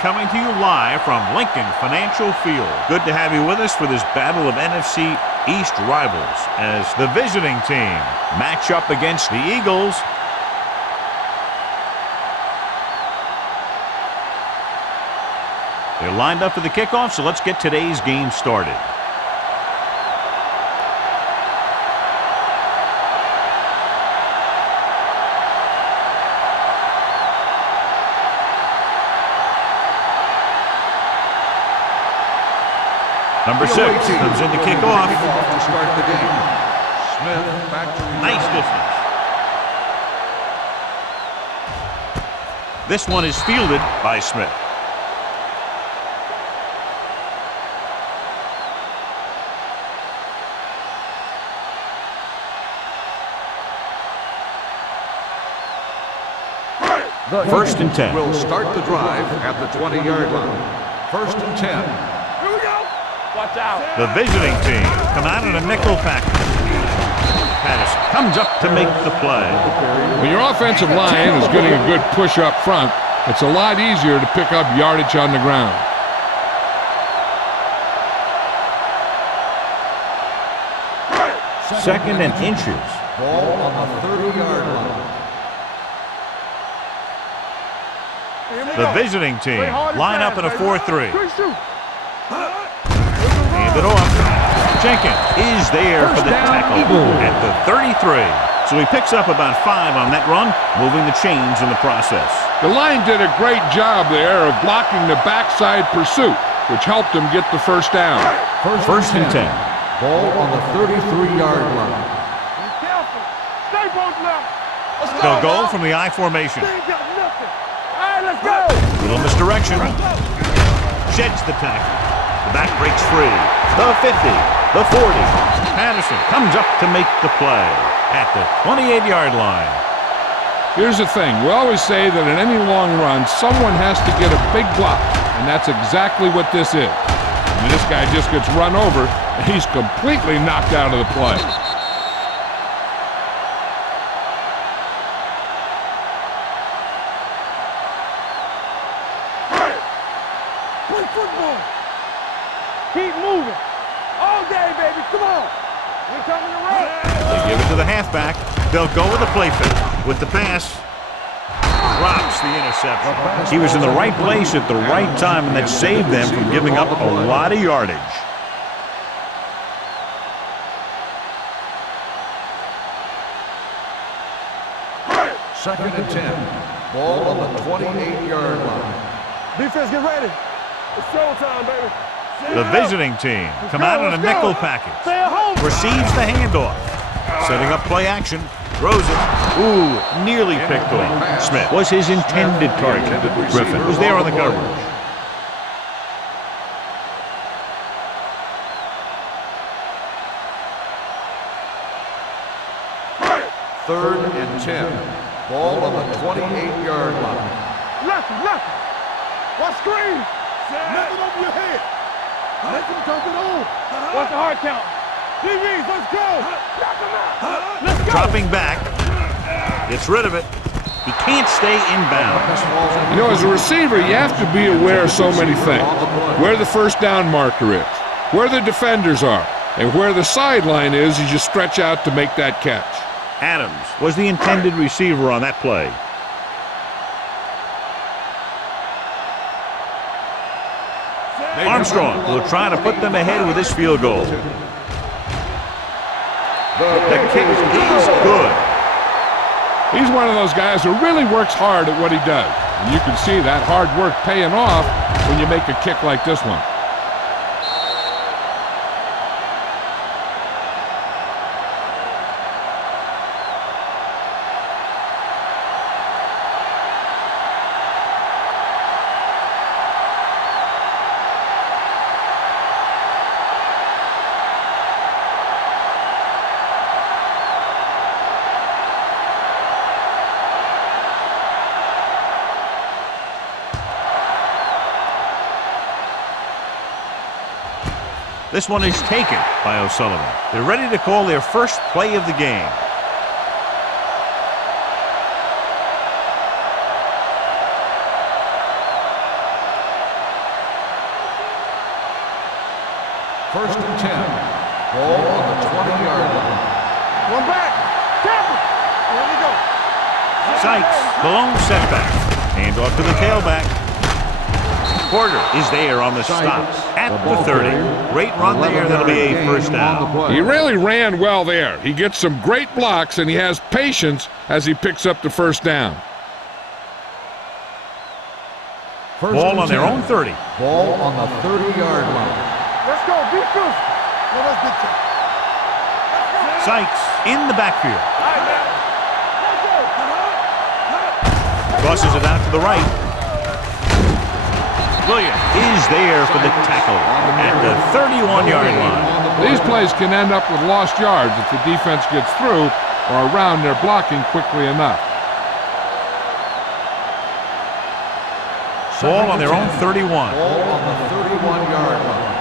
coming to you live from Lincoln Financial Field. Good to have you with us for this battle of NFC East rivals as the visiting team match up against the Eagles. They're lined up for the kickoff, so let's get today's game started. Number 6 comes in to kick off. To start the game. Smith back to nice distance. This one is fielded by Smith. First and 10. Will start the drive at the 20-yard line. First and 10. Here we go. Watch out. The visiting team come out in a nickel package. Patterson comes up to make the play. When your offensive line is getting a good push up front, it's a lot easier to pick up yardage on the ground. Second and inches. Ball on the 30-yard line. The visiting team line up in a 4-3. Hand it off. Jenkins is there for the tackle at the 33. So he picks up about 5 on that run, moving the chains in the process. The line did a great job there of blocking the backside pursuit, which helped him get the first down. First and 10. Ball on the 33-yard line. Be careful. Stay both left. They'll go from the I formation. They ain't got nothing. All right, let's go. Little misdirection. Sheds the tackle. The back breaks free. The 50. The 40. Patterson comes up to make the play at the 28-yard line. Here's the thing. We always say that in any long run, someone has to get a big block, and that's exactly what this is. I mean, this guy just gets run over, and he's completely knocked out of the play. Play football. Keep moving. All day, baby. Come on. We coming to run. They give it to the halfback. They'll go with the play fake. With the pass, drops the interception. He was in the right place at the right time, and that saved them from giving up a lot of yardage. Second and 10. Ball on the 28-yard line. Defense, get ready. It's showtime, baby. The visiting team come out in a nickel package. Stay at home. Receives the handoff. Setting up play action. Throws it. Ooh, nearly picked off. Smith was his intended target. Griffin was there on the coverage. Third and 10. Ball on the 28-yard line. Left. Watch screen. Nothing over your head. Let them dump it on. What's the hard count? DBs, let's go. Knock them out. Let's go. Dropping back. Gets rid of it. He can't stay inbound. You know, as a receiver, you have to be aware of so many things. Where the first down marker is, where the defenders are, and where the sideline is as you stretch out to make that catch. Adams was the intended receiver on that play. Armstrong will try to put them ahead with this field goal. The kick is good. He's one of those guys who really works hard at what he does. And you can see that hard work paying off when you make a kick like this one. This one is taken by O'Sullivan. They're ready to call their first play of the game. First and 10. Ball on the 20-yard line. One back. Tackle. Here we go. Sykes, the lone setback. Hand off to the tailback. Porter is there on the stop at the 30. Great run there. That'll be a first down. He really ran well there. He gets some great blocks, and he has patience as he picks up the first down. Ball on their own 30. Ball on the 30-yard line. Let's go. Defense. No, that's good check. Sykes in the backfield. All right, man. Let's go. Tosses it out to the right. Williams is there for the tackle at the 31-yard line. These plays can end up with lost yards if the defense gets through or around their blocking quickly enough. Ball on their own 31. Ball on the 31-yard line.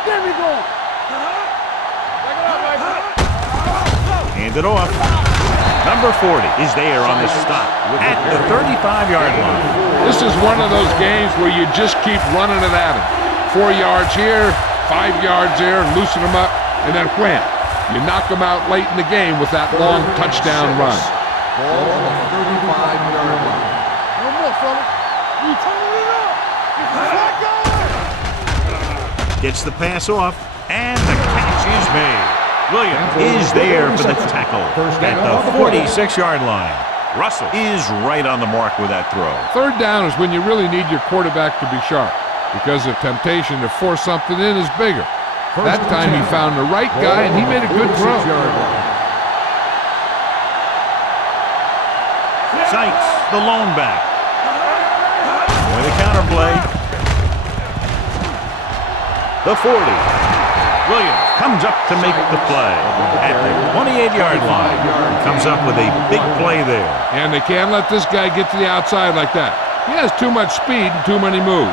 There we go. Hand it off. Number 40 is there on the stop at the 35-yard line. This is one of those games where you just keep running it at him. 4 yards here, 5 yards there, loosen them up, and then wham. You knock them out late in the game with that long touchdown run. Ball on the 35-yard line. No more, fella. You turning it up. Gets the pass off, and the catch is made. Williams is there for the tackle at the 46-yard line. Russell is right on the mark with that throw. Third down is when you really need your quarterback to be sharp because the temptation to force something in is bigger. That time he found the right guy, and he made a good throw. Sykes, the lone back. With a counterplay. The 40. Williams comes up to make the play at the 28-yard line. Comes up with a big play there. And they can't let this guy get to the outside like that. He has too much speed and too many moves.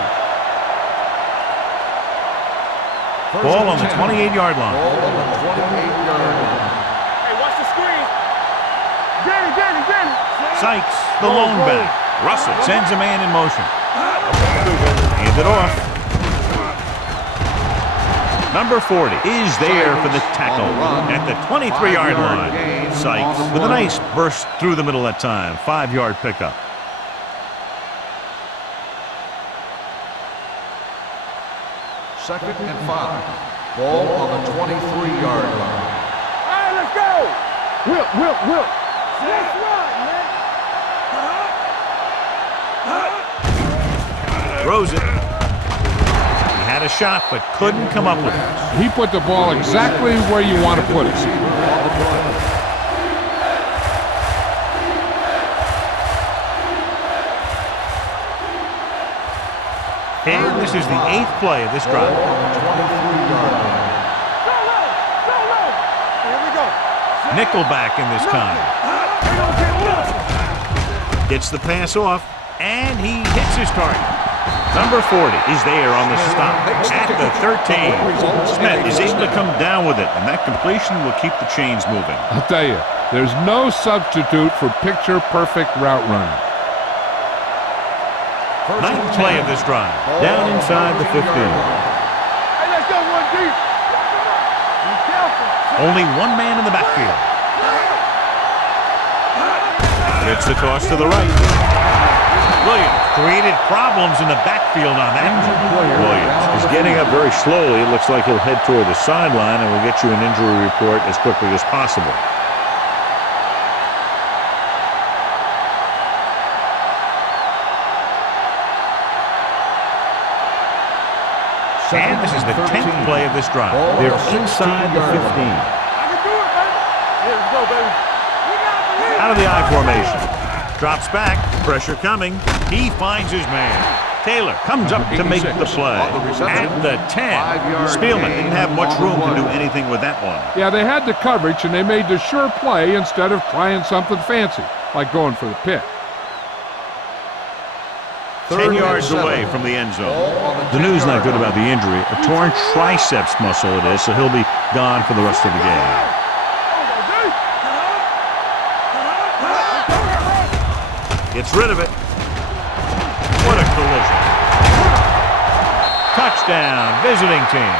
Ball on the 28-yard line. Ball on the 28-yard line. Hey, watch the screen. Danny. Sykes, the lone back. Russell sends a man in motion. Hand it off. Number 40 is there for the tackle at the 23-yard line. Sykes with a nice burst through the middle that time. 5-yard pickup. Second and 5. Ball on the 23-yard line. All right, let's go. Whip. Let's run, man. Throws it. Had a shot, but couldn't come up with it. He put the ball exactly where you want to put it. And this is the 8th play of this drive. Go low. Here we go. Nickelback in this time. Gets the pass off, and he hits his target. Number 40 is there on the stop at the 13. Smith is able to come down with it, and that completion will keep the chains moving. I'll tell you, there's no substitute for picture-perfect route running. 9th play of this drive, down inside the 15. Hey, let's go one deep. Be careful. Only one man in the backfield. Gets the toss to the right. Williams created problems in the backfield on that. Williams is getting up very slowly. It looks like he'll head toward the sideline, and we'll get you an injury report as quickly as possible. And this is the 10th play of this drive. They're inside the 15. I can do it, baby. Here we go, baby. Out of the I formation. Drops back. Pressure coming. He finds his man. Taylor comes up to make the play. At the 10. Spielman didn't have much room to do anything with that one. Yeah, they had the coverage, and they made the sure play instead of trying something fancy, like going for the pick. 10 yards away from the end zone. The news not good about the injury. A torn triceps muscle it is, so he'll be gone for the rest of the game. Gets rid of it. What a collision. down, visiting team.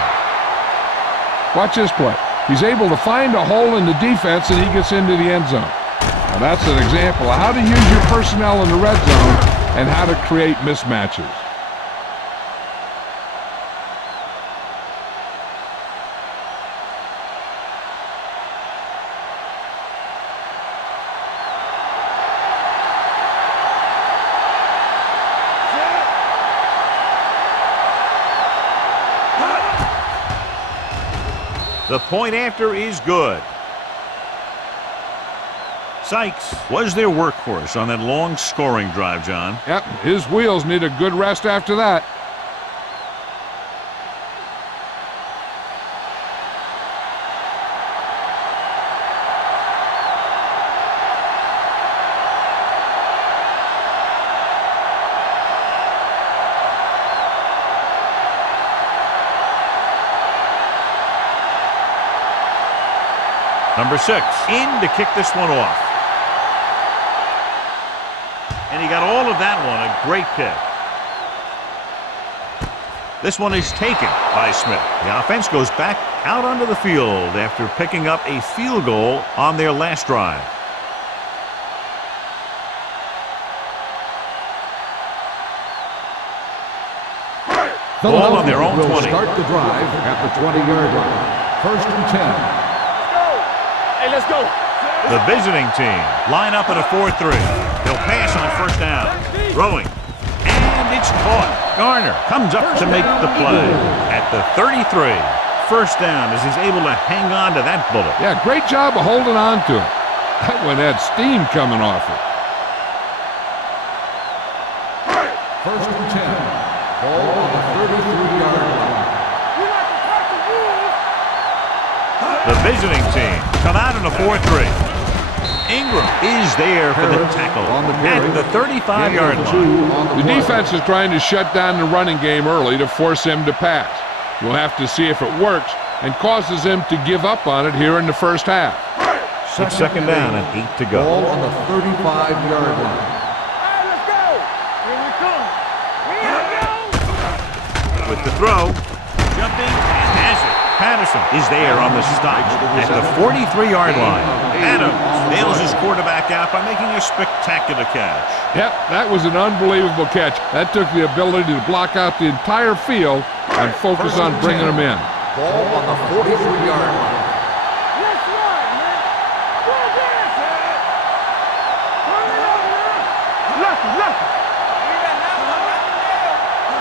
Watch this play. He's able to find a hole in the defense and he gets into the end zone. Now that's an example of how to use your personnel in the red zone and how to create mismatches. The point after is good. Sykes was their workhorse on that long scoring drive, John. Yep, his wheels need a good rest after that. Number 6 in to kick this one off. And he got all of that one, a great kick. This one is taken by Smith. The offense goes back out onto the field after picking up a field goal on their last drive. Ball on their own 20. Start the drive at the 20-yard line. 1st and 10. Hey, let's go. The visiting team line up at a 4-3. They'll pass on 1st down. Throwing. And it's caught. Garner comes up to make the play at the 33. 1st down as he's able to hang on to that bullet. Yeah, great job of holding on to it. That one had steam coming off it. 1st and 10. Ball on the 33-yard line. The visiting team come out in a 4-3. Ingram is there for the tackle at the 35-yard line. The defense is trying to shut down the running game early to force him to pass. We'll have to see if it works and causes him to give up on it here in the 1st half. It's 2nd down and 8 to go. Ball on the 35-yard line. Hey, let's go. Here we come. Here we go. With the throw, jumping and has it. Patterson is there on the stop at the 43-yard line. Adams nails his quarterback out by making a spectacular catch. Yep, that was an unbelievable catch. That took the ability to block out the entire field and focus on bringing them in. Ball on the 43-yard line. Let's run, man. Go dance, man. Turn it over, man. Lucky.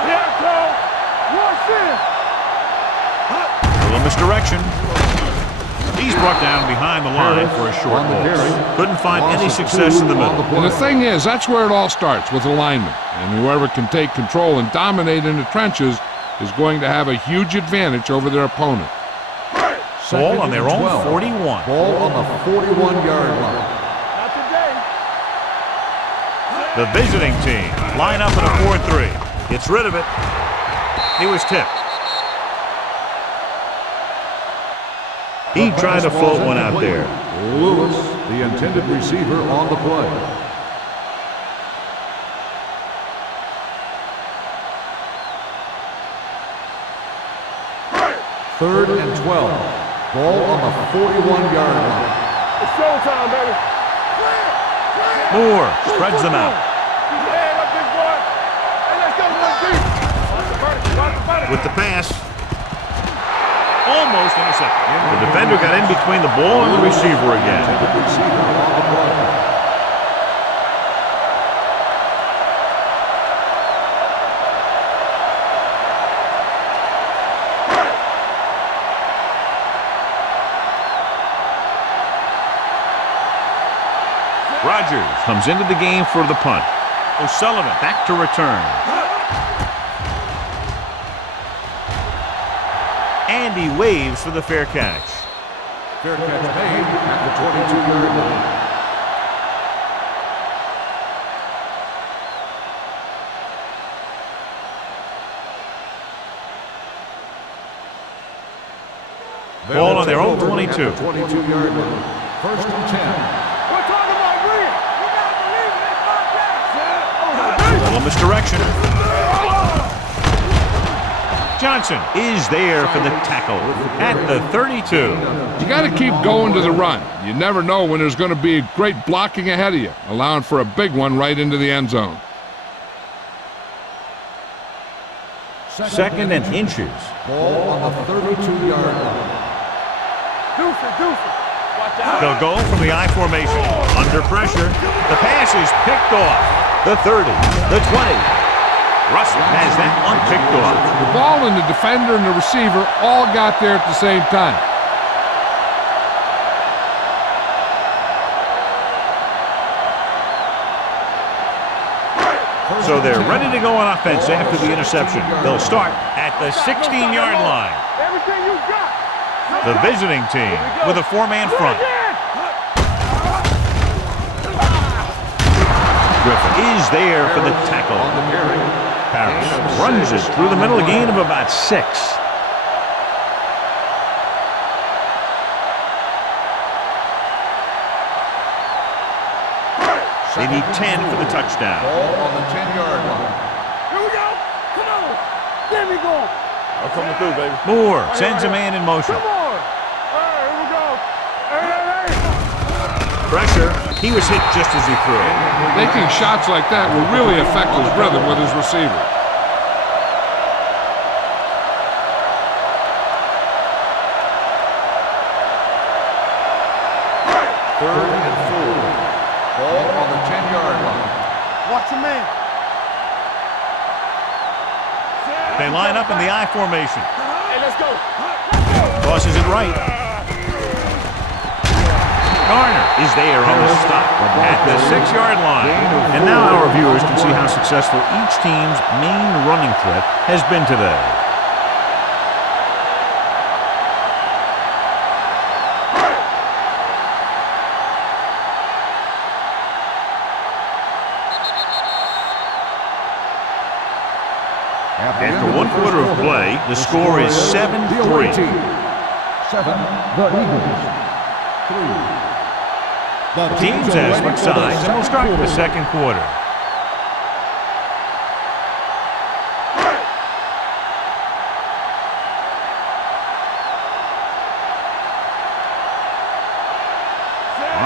Yeah, Cole. What's in? Misdirection. He's brought down behind the line for a short loss. Couldn't find any success in the middle. And the thing is, that's where it all starts, with alignment. And whoever can take control and dominate in the trenches is going to have a huge advantage over their opponent. Ball on their own 41. Ball on the 41-yard line. Not today. The visiting team line up in a 4-3. Gets rid of it. He was tipped. He tried to float one out there. Lewis, the intended receiver, on the play. Third and 12. Ball on the 41-yard line. It's showtime, baby. Moore spreads them out. Keep your head up, big boy. Hey, let's go, one deep. Watch the vertical. With the pass. Almost intercepted. The defender got in between the ball and the receiver again. Intended receiver on the play. Rodgers comes into the game for the punt. O'Sullivan back to return. And he waves for the fair catch. Fair catch made at the 22-yard line. Ball on their own 22. 22-yard line. 1st and 10. We're talking about Reed. You gotta believe it. It's not that. A little misdirection. Johnson is there for the tackle at the 32. You got to keep going to the run. You never know when there's going to be great blocking ahead of you, allowing for a big one right into the end zone. Second and inches. Ball on the 32-yard line. They'll go from the I formation. Under pressure. The pass is picked off. The 30, the 20. Russell has that one picked off. The ball and the defender and the receiver all got there at the same time. So they're ready to go on offense after the interception. They'll start at the 16-yard line. Everything you got. The visiting team with a four-man front. Griffin is there for the tackle. Parrish runs it through the middle, a gain of about 6. They need 10 for the touchdown. Ball on the 10-yard line. Here we go. Come on. There we go. I'm coming through, baby. Moore sends a man in motion. Come on. All right, here we go. Hey. Pressure. He was hit just as he threw. Making shots like that will really affect his rhythm with his receiver. Third and 4. Ball on the 10-yard line. Watch your man. They line up in the I formation. Hey, let's go. Tosses it right. Garner is there on the stop at the 6-yard line. And now our viewers can see how successful each team's main running threat has been today. After one quarter of play, the score is 7-3. 7, the Eagles. 3. Teams as switch sides, and we'll start the second quarter.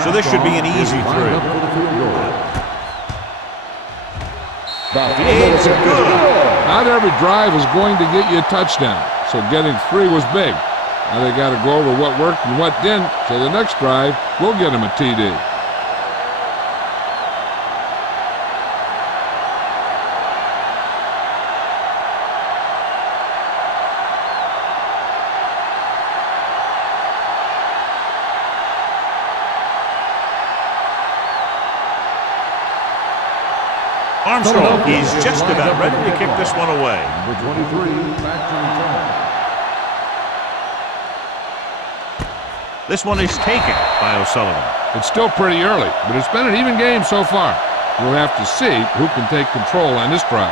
So this should be an easy three. It's good. Not every drive is going to get you a touchdown, so getting 3 was big. Now they got to go over what worked and what didn't, so the next drive will get him a TD. Armstrong is just about ready to kick this one away. Number 23, back to return. This one is taken by O'Sullivan. It's still pretty early, but it's been an even game so far. We'll have to see who can take control on this drive.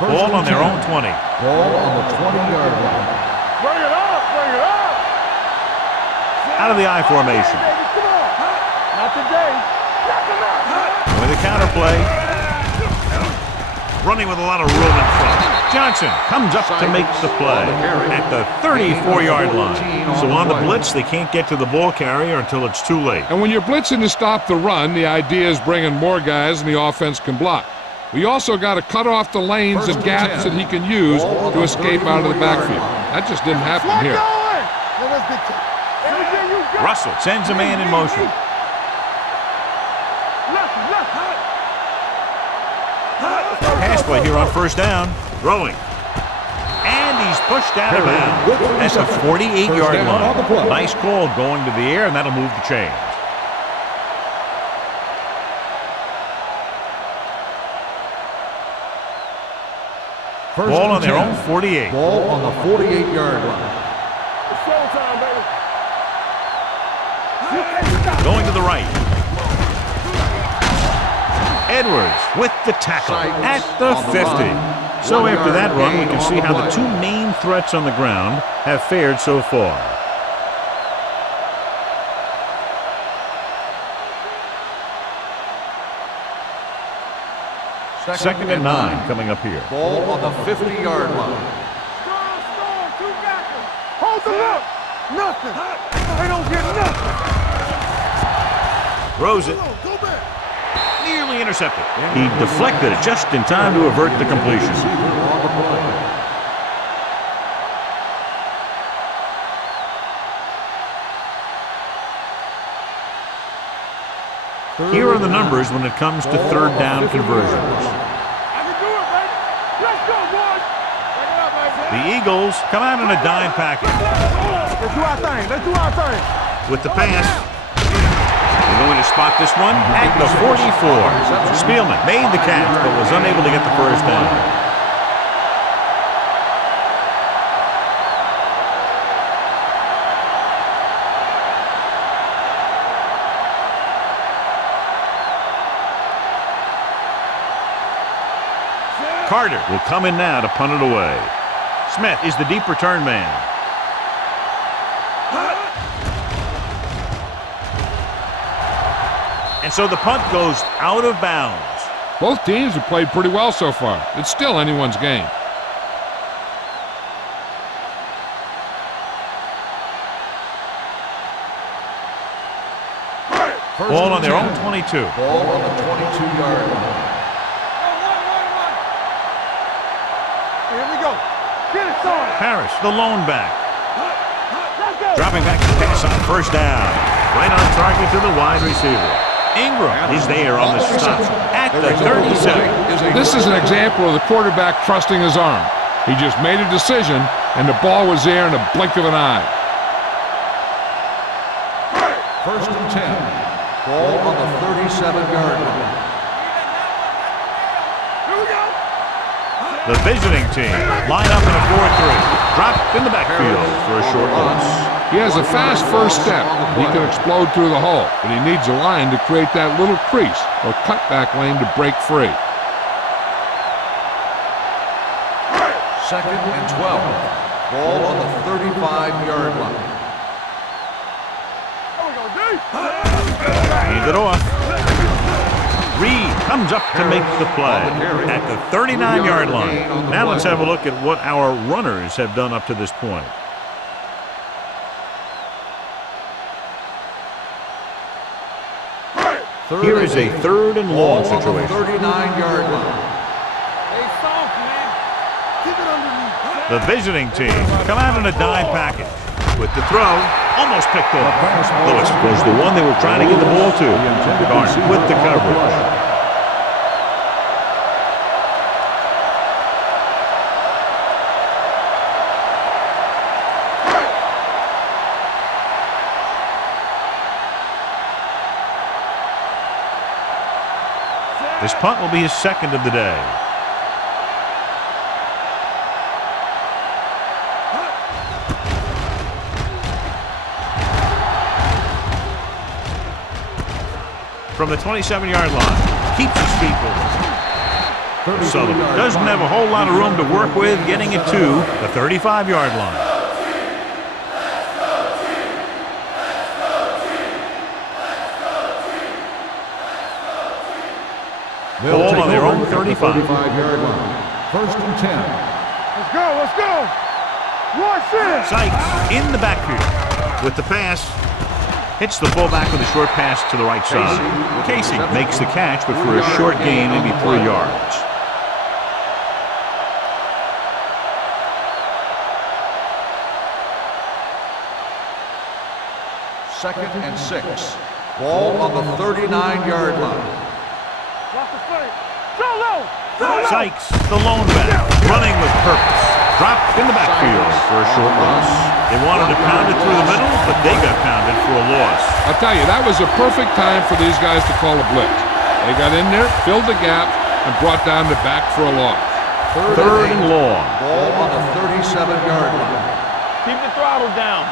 Ball on their own 20. Ball on the 20-yard line. Bring it up. Bring it up. Out of the I formation. Come on. Not today. Knock him out. With a counterplay. Running with a lot of room in front. Johnson comes up to make the play at the 34-yard line. So on the blitz, they can't get to the ball carrier until it's too late. And when you're blitzing to stop the run, the idea is bringing more guys and the offense can block. We also got to cut off the lanes and gaps that he can use to escape out of the backfield. That just didn't happen here. Russell sends a man in motion. Pass play here on first down. Throwing. And he's pushed out of bounds. That's a 48-yard line. Nice call going to the air, and that'll move the chains. Ball on their own 48. Ball on the 48-yard line. It's showtime, baby. Going to the right. Edwards with the tackle at the 50. So after that run, we can see how the two main threats on the ground have fared so far. Second and 9 coming up here. Ball on the 50-yard line. Hold them up. Nothing. They don't get nothing. Throws it. Go back. Nearly intercepted. He deflected it just in time to avert the completion. Here are the numbers when it comes to third down conversions. I can do it, baby. Let's go, boys. Take it up, baby. The Eagles come out in a dime package. Let's do our thing. Let's do our thing. With the pass, they're going to spot this one at the 44. Spielman made the catch but was unable to get the first down. Carter will come in now to punt it away. Smith is the deep return man. And so the punt goes out of bounds. Both teams have played pretty well so far. It's still anyone's game. Ball on their own 22. Ball on the 22-yard line. Here we go. Get it started. Harris, the lone back. Let's go. Dropping back to pass on first down. Right on target to the wide receiver. Ingram is there on the stop at the 37. This is an example of the quarterback trusting his arm. He just made a decision, and the ball was there in a blink of an eye. First and 10. Ball on the 37-yard line. Here we go. The visiting team line up in a 4-3. Dropped in the backfield for a short loss. He has a fast first step. He can explode through the hole, but he needs a line to create that little crease or cutback lane to break free. Second and 12. Ball on the 35-yard line. Here we go, D. Hand it off. Reed comes up to make the play at the 39-yard line. Now let's have a look at what our runners have done up to this point. Here is a third and long situation. 39-yard line. Hey, soft, man. Keep it underneath. The visiting team come out in a dime package. With the throw, almost picked off. Lewis was the one they were trying to get the ball to. Garner with the coverage. This punt will be his second of the day. From the 27-yard line, keeps his feet moving. Sullivan doesn't have a whole lot of room to work with, getting it to the 35-yard line. Ball on their own 35-yard line. First and 10. Let's go. Let's go. Watch this. Sykes in the backfield with the pass. Hits the fullback with a short pass to the right side. Casey makes the catch, but for a short gain, maybe 3 yards. Second and 6. Ball on the 39-yard line. Watch the play. So low. So low. Sykes, the lone back, running with purpose. Dropped in the backfield for a short loss. They wanted to pound it through the middle, but they got pounded for a loss. I'll tell you, that was a perfect time for these guys to call a blitz. They got in there, filled the gap, and brought down the back for a loss. Third and long. Ball on the 37-yard line. Keep the throttle down.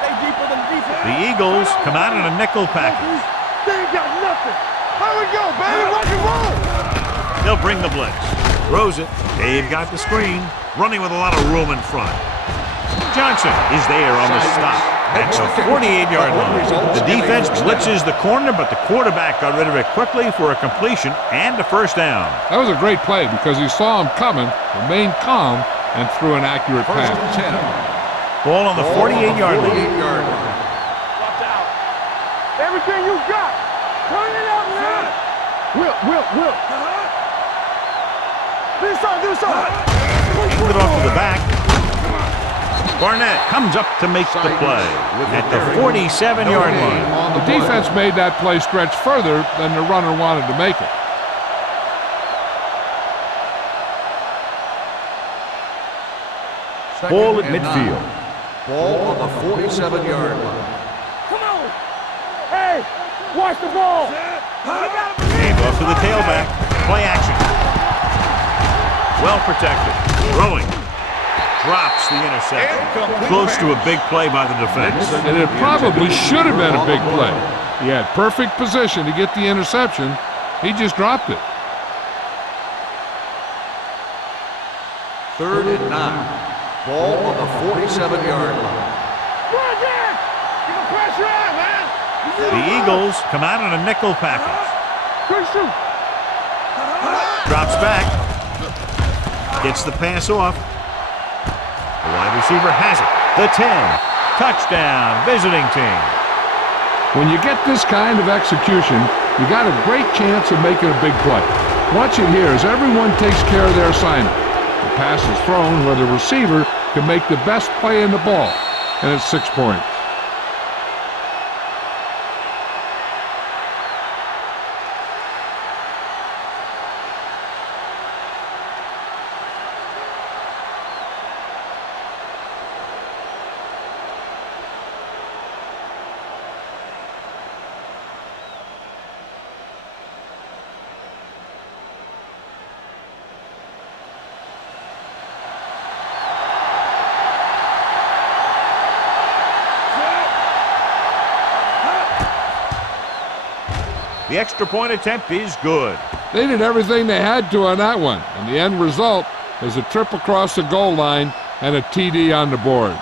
Stay deeper than defense. The Eagles come out in a nickel package. They ain't got nothing. How we go, baby? Rock and roll. They'll bring the blitz. Throws it. Dave got the screen. Running with a lot of room in front. Johnson is there on the stop at the 48-yard line. The defense blitzes the corner, but the quarterback got rid of it quickly for a completion and a first down. That was a great play because he saw him coming, remained calm, and threw an accurate pass. First and 10. Ball on the 48-yard line. 48-yard line. Watch out. Everything you got. Turn it up now. Whip. Do something. Hand it off to the back. Barnett comes up to make the play at the 47-yard line. The defense made that play stretch further than the runner wanted to make it. Ball at Second and midfield. 9. Ball on the 47-yard line. Come on. Hey, watch the ball. Hand off to the tailback. Play action. Well protected. Throwing. Drops the interception. Close to a big play by the defense. And it probably should have been a big play. He had perfect position to get the interception. He just dropped it. Third and 9. Ball on the 47-yard line. Run, Jack. Get the pressure on, man. The Eagles come out in a nickel package. Good shoot. Drops back. Gets the pass off. The wide receiver has it. The 10. Touchdown, visiting team. When you get this kind of execution, you got a great chance of making a big play. Watch it here as everyone takes care of their assignment. The pass is thrown where the receiver can make the best play in the ball, and it's 6 points. The extra point attempt is good. They did everything they had to on that one, and the end result is a trip across the goal line and a TD on the board.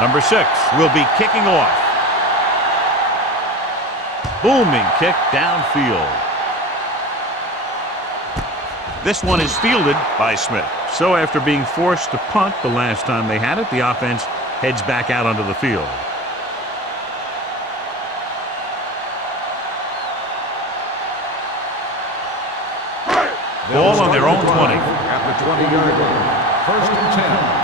Number 6 will be kicking off. Booming kick downfield. This one is fielded by Smith. So after being forced to punt the last time they had it, the offense heads back out onto the field. Ball on their own 20. At the 20-yard line. First and 10.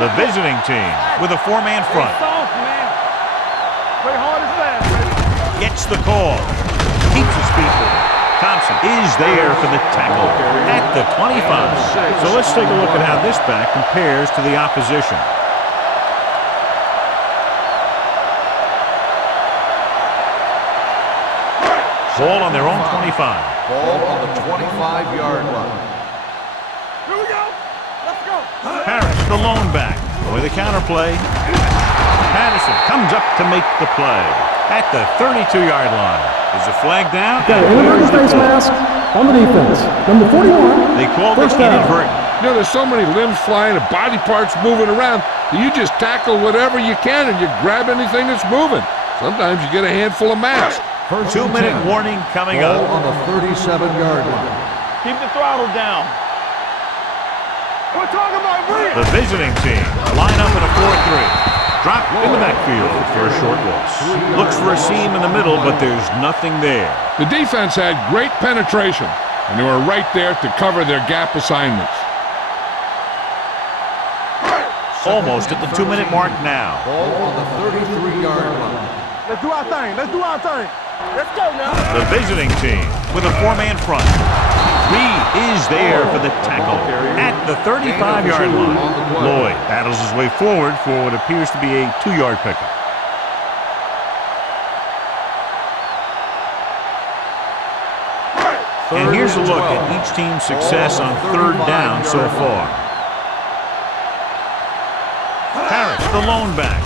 The visiting team with a 4-man front. Soft, man. Play hard and fast, baby. Gets the call. Keeps his feet moving. Thompson is there for the tackle at the 25. So let's take a look at how this back compares to the opposition. Ball on their own 25. Ball on the 25-yard line. Here we go. Let's go. Harris, the lone back. With a counterplay. Patterson comes up to make the play at the 32-yard line. Is the flag down? Got an inadvertent face mask on the defense. Number 41. They called it First down. inadvertent. You know, there's so many limbs flying and body parts moving around that you just tackle whatever you can and you grab anything that's moving. Sometimes you get a handful of masks. First 2-minute and 10. warning coming Ball up. on the 37-yard line. Keep the throttle down. We're talking about real. The visiting team line up in a 4-3. Drop in the backfield for a short loss. Looks for a seam in the middle, but there's nothing there. The defense had great penetration, and they were right there to cover their gap assignments. Almost at the 2-minute mark now. Ball on the 33-yard line. Let's do our thing. Let's do our thing. Let's go now. The visiting team with a 4-man front. Reed is there for the tackle at the 35-yard line. Lloyd battles his way forward for what appears to be a 2-yard pickup. And here's a look at each team's success on third down so far. Harris, the lone back,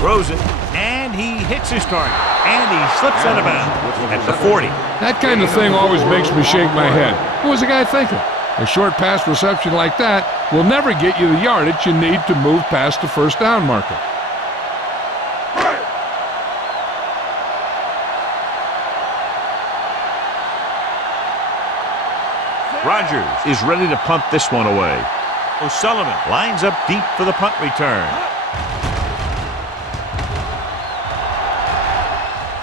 throws it, and he hits his target, and he slips out of bounds at the 40. That kind of thing always makes me shake my head. What was the guy thinking? A short pass reception like that will never get you the yardage you need to move past the first down marker. Rogers is ready to punt this one away. O'Sullivan lines up deep for the punt return.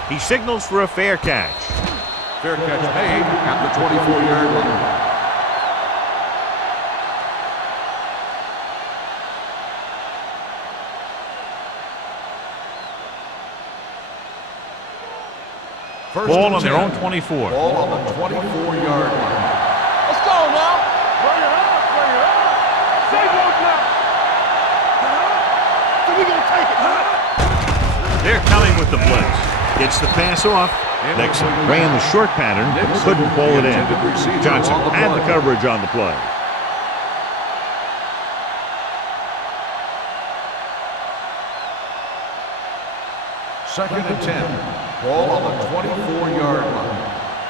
He signals for a fair catch. Fair catch made at the 24-yard line. Ball on their own 24. Ball on the 24-yard line. Let's go now. Bring it up, bring it up. Save those now. So we gonna take it. They're coming with the blitz. Gets the pass off. Nixon ran the short pattern, but couldn't pull it in. Johnson had the coverage on the play. Second and 10. Ball on the 24-yard line.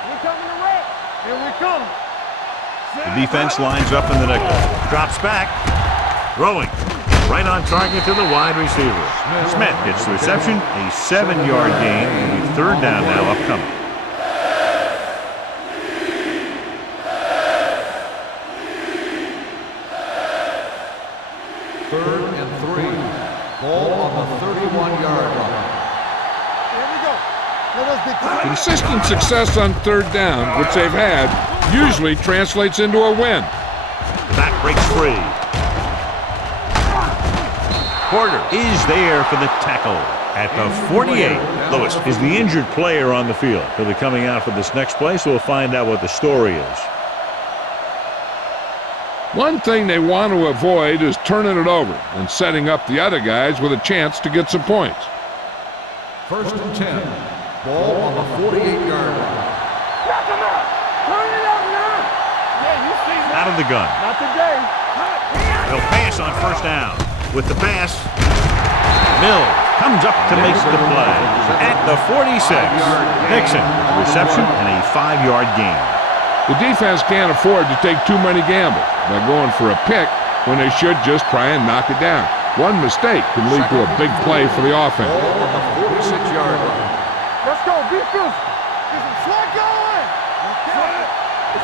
We coming to wreck. Here we come. The defense lines up in the nickel. Drops back. Throwing. Right on target to the wide receiver. Smith gets the reception. A 7-yard gain. And a third down now upcoming. Third and 3. Ball on the 31-yard line. Here we go. Let us get Consistent success on third down, which they've had, usually translates into a win. The back breaks free. Porter is there for the tackle at the 48. Lewis is the injured player on the field. He'll be coming out for this next play, so we'll find out what the story is. One thing they want to avoid is turning it over and setting up the other guys with a chance to get some points. First and 10. Ball on the 48-yard line. Knock him out. Turn it up now. Yeah, you see that. Out of the gun. Not today. They'll pass on first down. With the pass, Mills comes up to make the play at the 46. Nixon, reception and a 5-yard gain. The defense can't afford to take too many gambles by going for a pick when they should just try and knock it down. One mistake can lead to a big play for the offense. Ball on the 46-yard line. Let's go. Be physical. Get some slack going.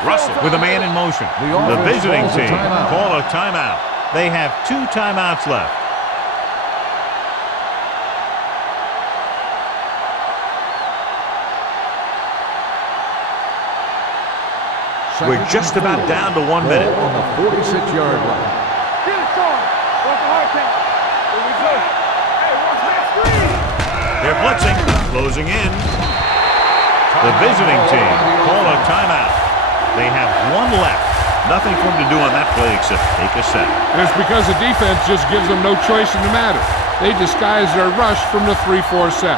Russell with a man in motion. The visiting team call a timeout. They have 2 timeouts left. We're just about down to 1 minute. Ball on the 46-yard line. Get it, Sean. What's the hard count? Here we go. Hey, watch that screen. They're blitzing, closing in. The visiting team call a timeout. They have 1 left. Nothing for them to do on that play except take a sack. And it's because the defense just gives them no choice in the matter. They disguise their rush from the 3-4 set.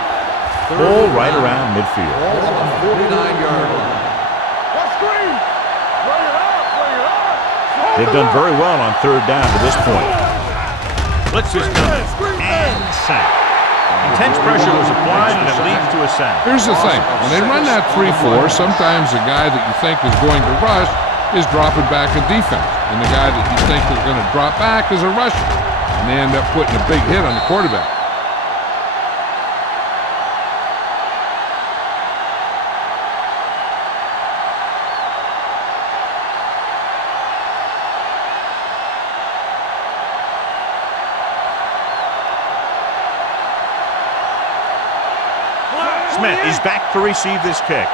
Ball right around midfield. Ball on the 49-yard line. What screen? Bring it up. Bring it up. They've done very well on third down to this point. Blitz is coming and sack. Intense pressure was applied and it leads to a sack. Here's the thing. When they run that 3-4, sometimes the guy that you think is going to rush is dropping back in defense. And the guy that you think is going to drop back is a rusher. And they end up putting a big hit on the quarterback. Smith is back to receive this kick.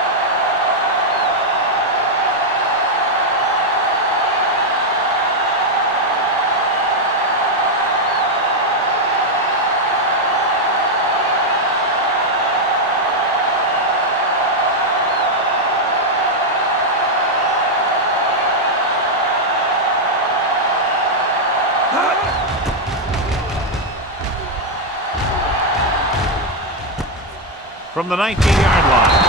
From the 19-yard line.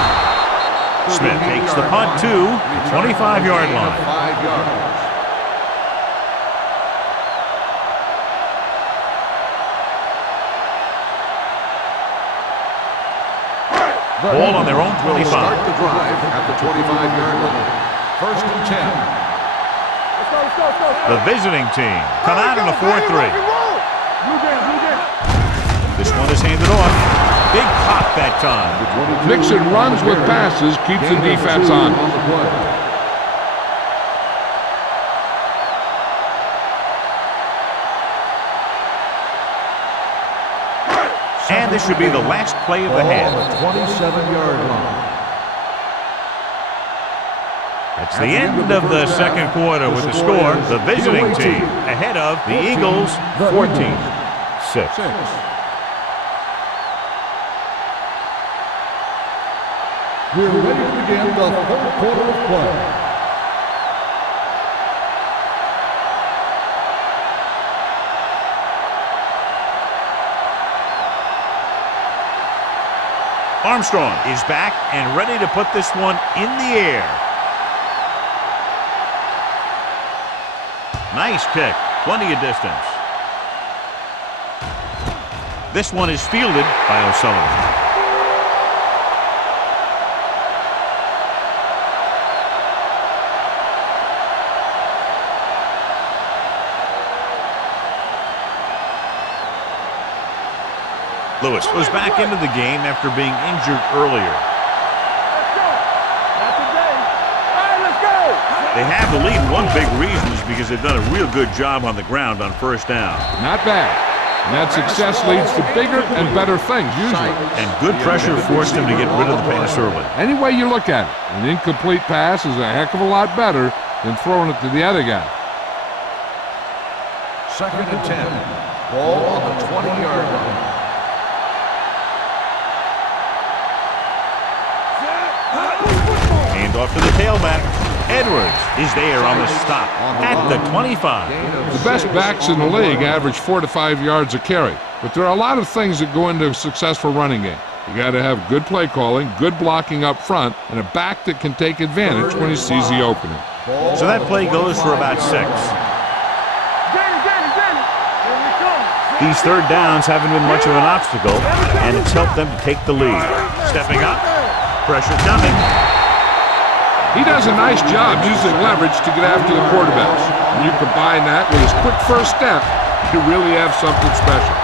Smith takes the punt to the 25-yard line. 5 yards. Ball on their own Will 25. start the drive at the 25-yard line. First and 10. The visiting team come out in a 4-3. This one is handed off. Big pop that time. Mixing runs with passes keeps the defense on. And this should be the last play of the half. Ball on the 27-yard line. It's the end of the second quarter with the score. The visiting team ahead of the Eagles 14-6. We're ready to begin the third quarter of play. Armstrong is back and ready to put this one in the air. Nice kick, plenty of distance. This one is fielded by O'Sullivan. Lewis goes back into the game after being injured earlier. They have the lead. One big reason is because they've done a real good job on the ground on first down. Not bad. And that success leads to bigger and better things, usually. And good pressure forced him to get rid of the pass early. Any way you look at it, an incomplete pass is a heck of a lot better than throwing it to the other guy. Second and 10. Ball on the 20-yard line. Hand off to the tailback. Edwards is there on the stop at the 25. The best backs in the league average 4 to 5 yards a carry, but there are a lot of things that go into a successful running game. You got to have good play calling, good blocking up front, and a back that can take advantage when he sees the opening. So that play goes for about 6. These third downs haven't been much of an obstacle, and it's helped them to take the lead. Stepping up, pressure coming. He does a nice job using leverage to get after the quarterbacks. When you combine that with his quick first step, you really have something special.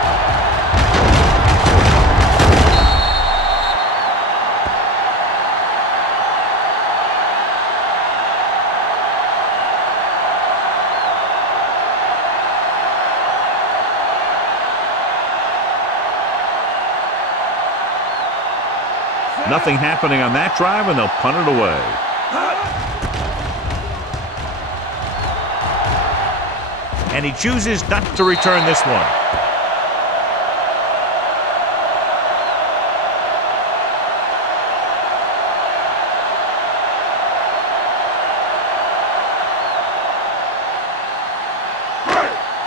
Nothing happening on that drive, and they'll punt it away. And he chooses not to return this one.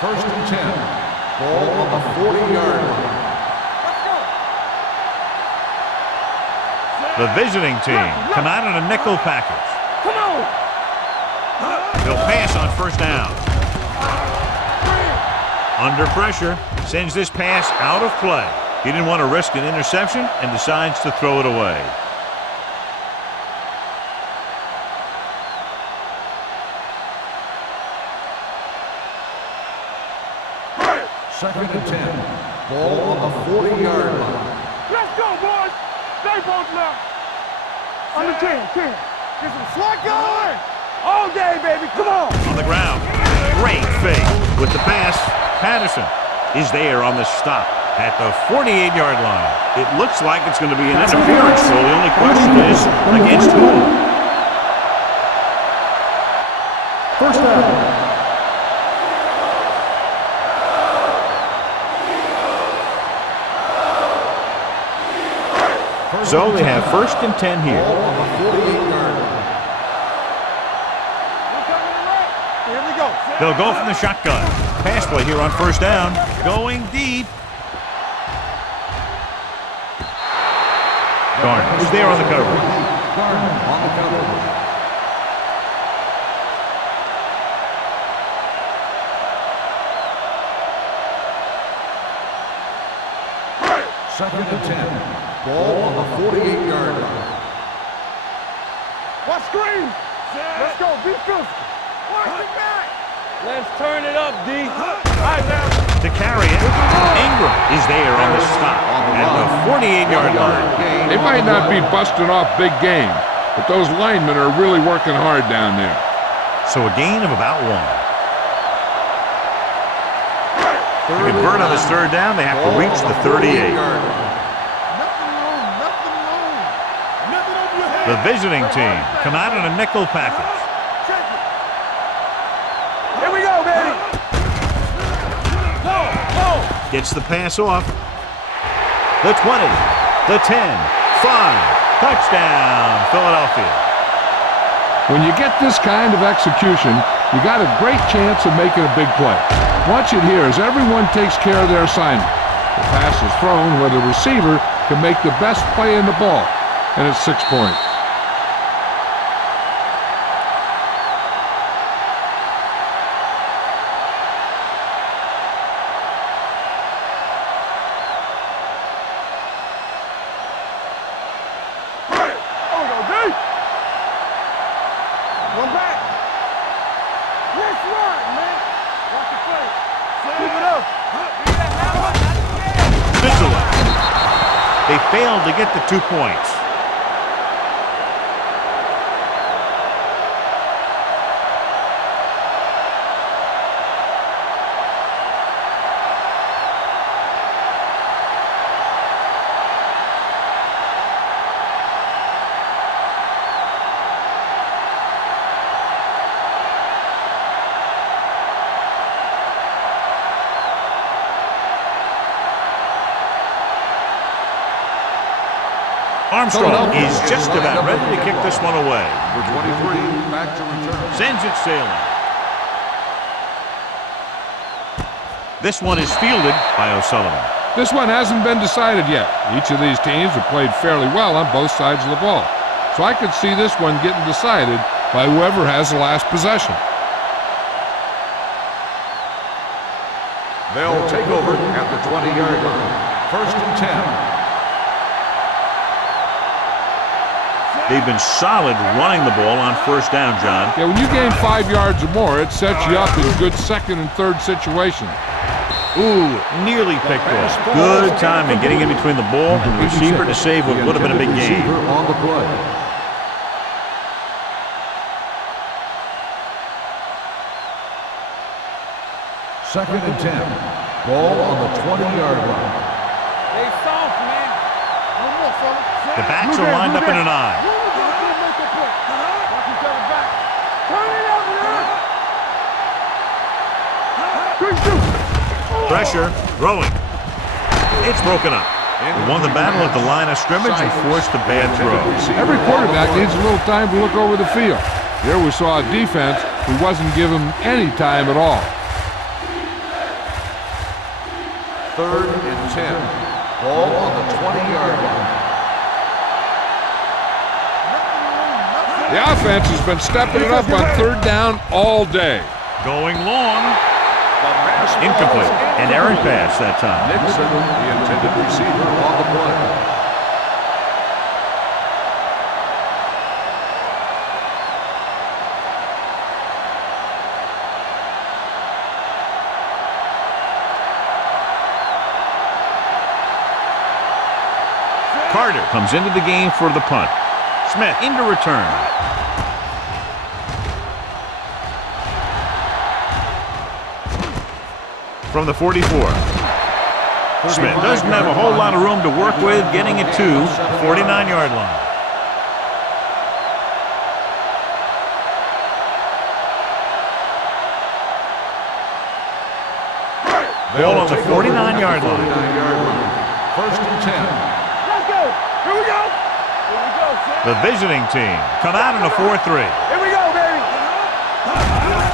First and 10. Ball on the 40-yard line. The visiting team come out in a nickel package. Come on! They'll pass on first down. Under pressure, sends this pass out of play. He didn't want to risk an interception and decides to throw it away. Second and 10. Ball on the 40-yard line. Let's go, boys! Stay both left. Under 10. Get some slack going! All day, baby, come on! On the ground, great fake with the pass. Patterson is there on the stop at the 48-yard line. It looks like it's going to be an interference, so the only question is against whom? First down. So they have first and 10 here. Ball on the 48-yard line. Here we go. They'll go from the shotgun. Pass play here on first down. Going deep. Garner is there on the coverage. Garden on the cover. Second and 10. Ball on the 48-yard line. What screen? Let's go. Be physical. Watch it back. Let's turn it up, D. All right, now. To carry it, Ingram is there on the stop at the 48-yard line. They might not be busting off big game, but those linemen are really working hard down there. So a gain of about 1. To convert on this third down, they have to reach the 38. Nothing wrong. Nothing wrong. Nothing over your head. The visiting team come out in a nickel package. Check it. Here we go, baby. Go, go. Gets the pass off. The 20, the 10, 5. Touchdown, Philadelphia. When you get this kind of execution, you got a great chance of making a big play. Watch it here as everyone takes care of their assignment. The pass is thrown where the receiver can make the best play in the ball, and it's 6 points. One back. Let's run, man. Watch the play. Keep it up. Fizzle. They failed to get the 2 points. Armstrong is just about ready to kick this one away. Number 23, back to return. Sends it sailing. This one is fielded by O'Sullivan. This one hasn't been decided yet. Each of these teams have played fairly well on both sides of the ball. So I could see this one getting decided by whoever has the last possession. They'll take over at the 20-yard line. First and 10. They've been solid running the ball on first down, John. Yeah, when you gain 5 yards or more, it sets you up in good second and third situations. Ooh, nearly picked off. Good timing getting in between the ball and the receiver to save what would have been a big gain. On the play. Second and 10. Ball on the 20-yard line. They soft, man. One more, fella. The backs are lined up in an eye. Watch each other back. Turn it up, man. Quick shoot. Pressure, throwing. It's broken up. They won the battle at the line of scrimmage and forced a bad throw. Every quarterback needs a little time to look over the field. Here we saw a defense who wasn't given any time at all. Third and 10. Ball on the 20-yard line. The offense has been stepping it up on third down all day. Going long. Incomplete. An errant pass that time. Nixon, the intended receiver, on the play. Carter comes into the game for the punt. Smith into return. From the 44. Smith doesn't have a whole lot of room to work with, getting it to the 49-yard line. Ball on the 49-yard line. First and 10. Let's go. Here we go. Here we go, son. The visiting team come out in a 4-3. Here we go, baby.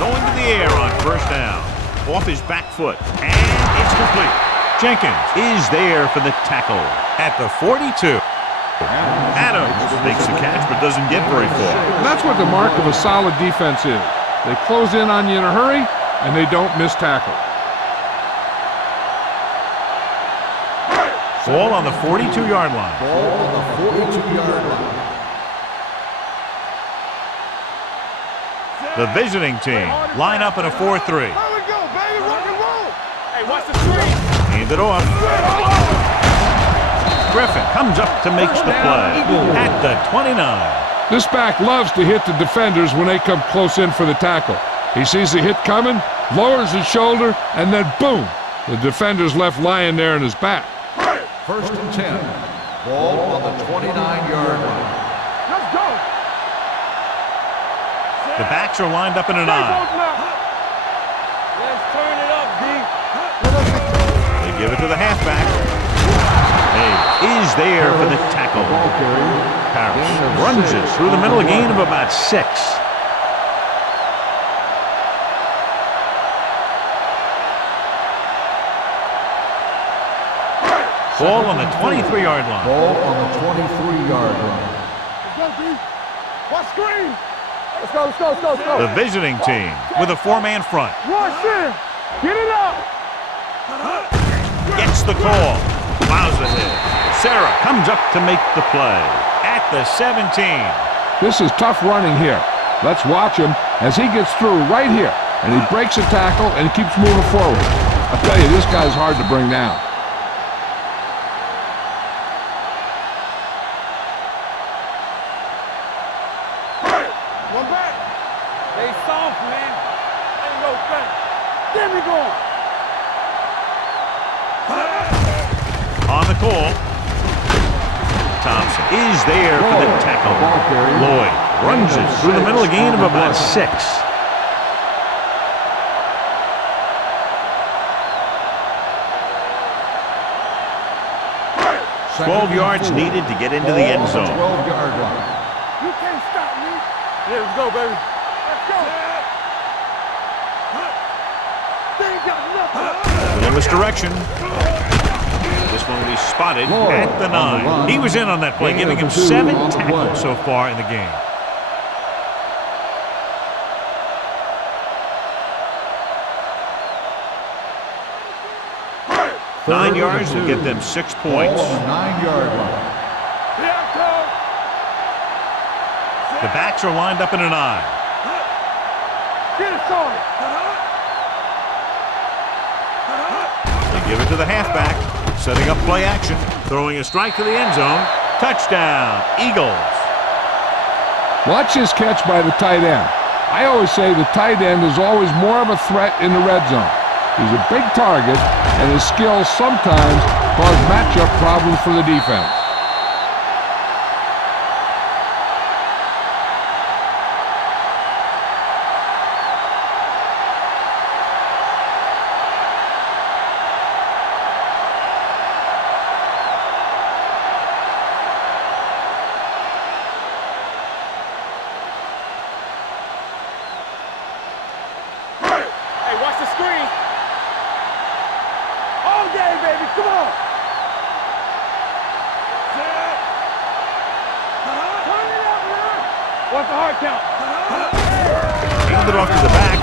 Going to the air on first down. Off his back foot. And it's complete. Jenkins is there for the tackle at the 42. Adams Makes the catch, but doesn't get very far. And that's what the mark of a solid defense is. They close in on you in a hurry, and they don't miss tackle. Ball on the 42-yard line. Ball on the 42-yard line. The visiting team line up in a 4-3. There we go, baby. Rock and roll. Hey, watch the screen. Hand it off. Griffin comes up to make the play at the 29. This back loves to hit the defenders when they come close in for the tackle. He sees the hit coming, lowers his shoulder, and then boom, the defender's left lying there in his back. 1st and 10. Ball on the 29-yard line. Let's go. The backs are lined up in an I. Let's turn it up, D. They give it to the halfback. Hey, is there for the tackle. Parrish runs it through the middle, a gain of about 6. Ball on the 23-yard line. Ball on the 23-yard line. Let's go, D. Watch screen. Let's go, let's go, let's go, let's go. The visiting team with a 4-man front. Rush in. Get it up. Gets the call. Plows ahead. Sarah comes up to make the play at the 17. This is tough running here. Let's watch him as he gets through right here, and he breaks a tackle and keeps moving forward. I tell you, this guy's hard to bring down. One back. They soft, man. Ain't no thing. There we go. On the call. Thompson is there for the tackle. Lloyd runs it through the middle, a gain of about 6. Second 12 and yards 4. needed to get into the end zone. 12-yard line. You can't stop me. Yeah, let's go, baby. Let's go. They ain't got nothing. Little misdirection. This one will be spotted at the 9. He was in on that play, giving him 7 tackles so far in the game. Nine yards will get them 6 points. Ball on the 9-yard line. Here I come. The backs are lined up in an I. Get it started. They give it to the halfback, setting up play action, throwing a strike to the end zone. Touchdown, Eagles. Watch this catch by the tight end. I always say the tight end is always more of a threat in the red zone. He's a big target, and his skills sometimes cause matchup problems for the defense. Hey, watch the screen. All day, baby. Come on. Turn it up, man. Watch the hard count. Hand it off to the back.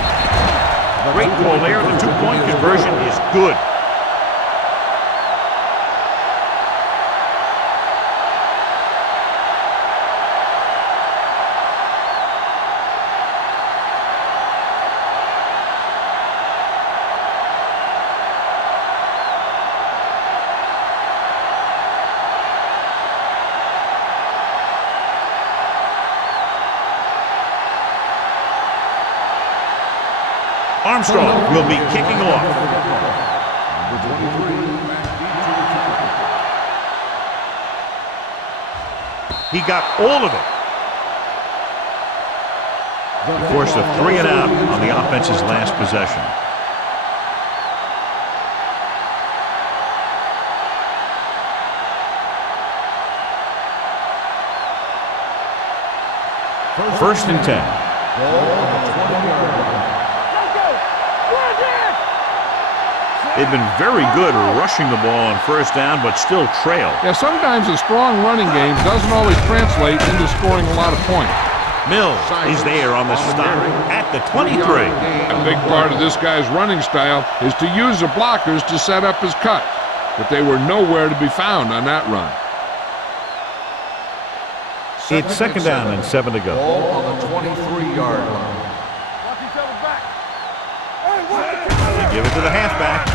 Great call there. The 2-point conversion is good. Armstrong will be kicking off. He got all of it. Of course, a 3 and out on the offense's last possession. First and 10. Ball on the 20-yard line. Let's go. Run, Dan. They've been very good rushing the ball on first down, but still trail. Yeah, sometimes a strong running game doesn't always translate into scoring a lot of points. Mills is there on the stop at the 23. A big part of this guy's running style is to use the blockers to set up his cut, but they were nowhere to be found on that run. It's second down and 7 to go. Ball on the 23-yard line. Watch each other back. They give it to the halfback.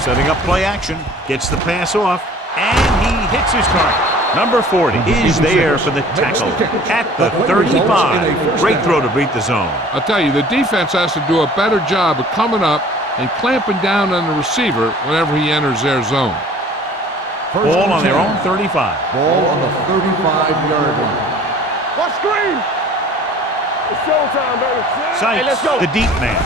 Setting up play action. Gets the pass off. And he hits his target. Number 40 is there for the tackle at the 35. Great throw to beat the zone. I'll tell you, the defense has to do a better job of coming up and clamping down on the receiver whenever he enters their zone. Ball on their own 35. Ball on the 35-yard line. What screen? It's showtime, baby. Sykes, Hey, let's go. the deep man.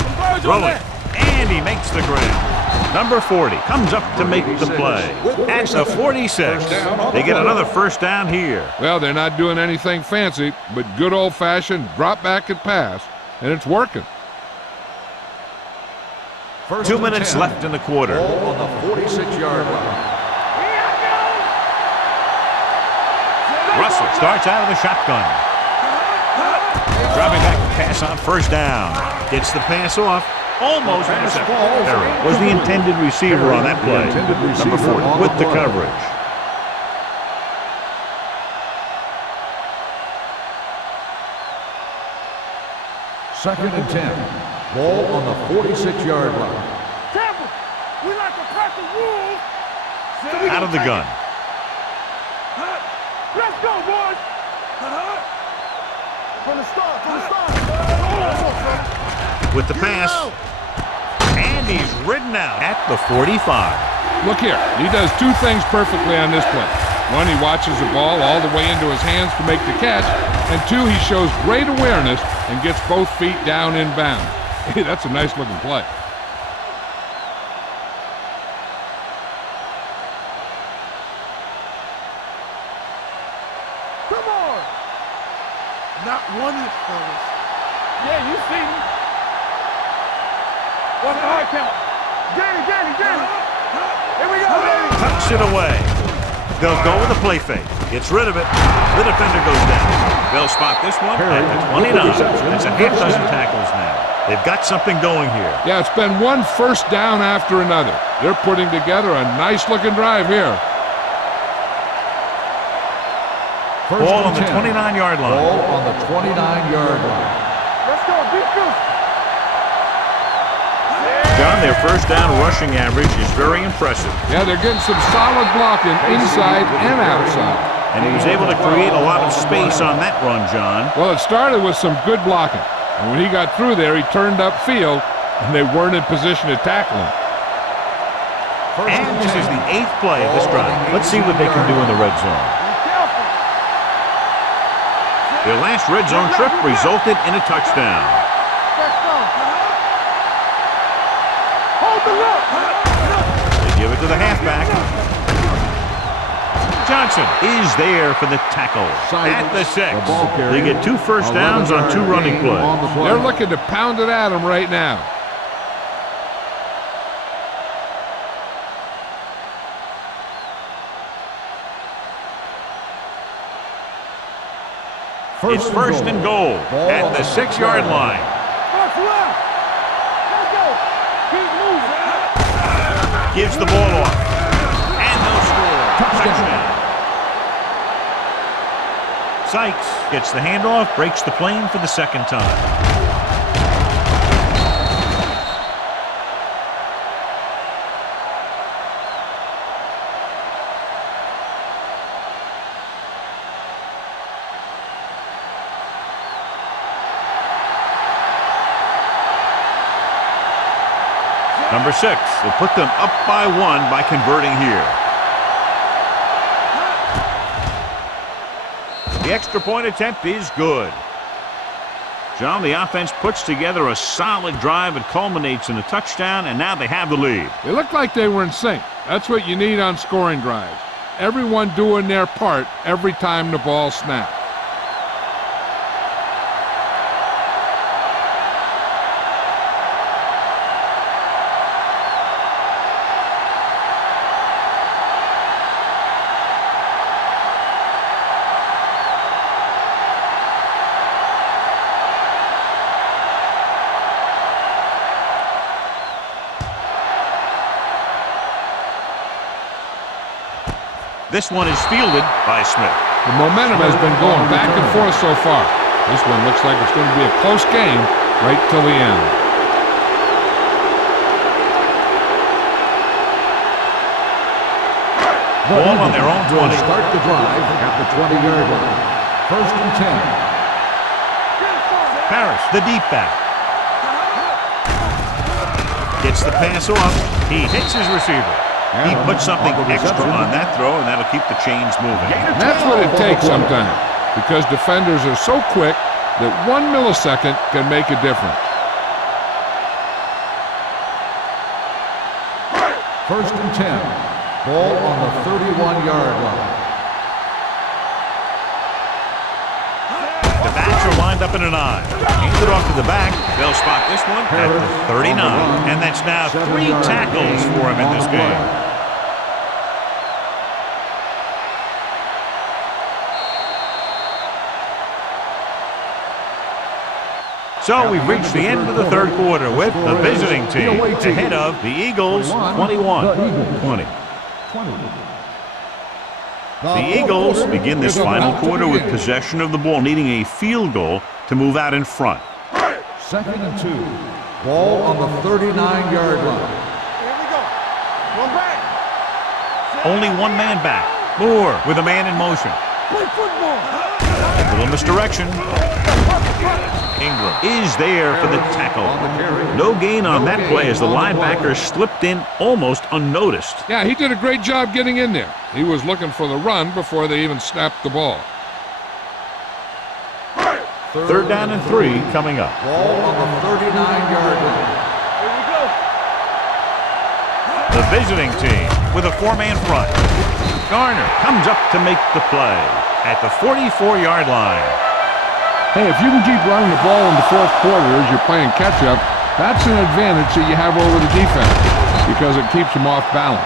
Converge on Throwing. that. And he makes the grab. Number 40 comes up to make the play. At the 46. They get another first down here. Well, they're not doing anything fancy, but good old-fashioned drop back and pass, and it's working. 2 minutes left in the quarter. Ball on the 46-yard line. Russell starts out of the shotgun. Dropping back to pass on first down. Gets the pass off. Almost intercepted. Perry was the intended receiver on that play. Number 40 with the coverage. Second and 10. Ball on the 46-yard line. Tampa, we like to crack the rules. Out of the gun. Let's go, boys. From the start, from the start. With the pass. And he's ridden out at the 45. Look here, he does two things perfectly on this play. One, he watches the ball all the way into his hands to make the catch, and two, he shows great awareness and gets both feet down in bounds. Hey, that's a nice-looking play. Come on. Not one inch, fellas. Yeah, you see me. What's the hard count? Danny. Here we go, baby. Tucks it away. They'll go with a play fake. Gets rid of it. The defender goes down. They'll spot this one at the 29. That's a half dozen tackles now. They've got something going here. Yeah, it's been one first down after another. They're putting together a nice-looking drive here. Ball on the 29-yard line. Ball on the 29-yard line. Let's go, defense. John, their first down rushing average is very impressive. Yeah, they're getting some solid blocking inside and outside. And he was able to create a lot of space on that run, John. Well, it started with some good blocking. And when he got through there, he turned upfield, and they weren't in position to tackle him. And this is the 8th play of this drive. Let's see what they can do in the red zone. Their last red zone trip resulted in a touchdown. Let's go. Hold the look. They give it to the halfback. Johnson is there for the tackle at the 6. They get 2 first downs on 2 running plays. They're looking to pound it at him right now. It's first and goal at the 6-yard line. What's left? Let's go. Keep moving. Gives the ball off. And they'll score. Touchdown. Sykes gets the handoff, breaks the plane for the second time. Number 6 will put them up by 1 by converting here. The extra point attempt is good. John, the offense puts together a solid drive and culminates in a touchdown, and now they have the lead. They looked like they were in sync. That's what you need on scoring drives. Everyone doing their part every time the ball snaps. This one is fielded by Smith. The momentum has been going back and forth so far. This one looks like it's going to be a close game right till the end. Ball on their own 20. Start the drive at the 20-yard line. First and 10. Parrish, the deep back. Gets the pass off. He hits his receiver. He puts something extra on that throw, and that'll keep the chains moving. And that's what it takes sometimes, because defenders are so quick that 1 millisecond can make a difference. First and 10. Ball on the 31-yard line. The backs are lined up in an I. Hands it off to the back. They'll spot this one at the 39. And that's now 3 tackles for him in this game. So we've reached the end of the third quarter with the visiting team ahead of the Eagles 21-20. The Eagles begin this final quarter with possession of the ball, needing a field goal to move out in front. Second and 2. Ball on the 39-yard line. Here we go. One back. Only one man back. Moore with a man in motion. Play football. A little misdirection. Ingram is there for the tackle. No gain on that play as the linebacker slipped in almost unnoticed. Yeah, he did a great job getting in there. He was looking for the run before they even snapped the ball. Third down and 3 coming up. Ball on the 39-yard line. Here we go. The visiting team with a 4-man front. Garner comes up to make the play at the 44-yard line. Hey, if you can keep running the ball in the fourth quarter as you're playing catch-up, that's an advantage that you have over the defense because it keeps them off balance.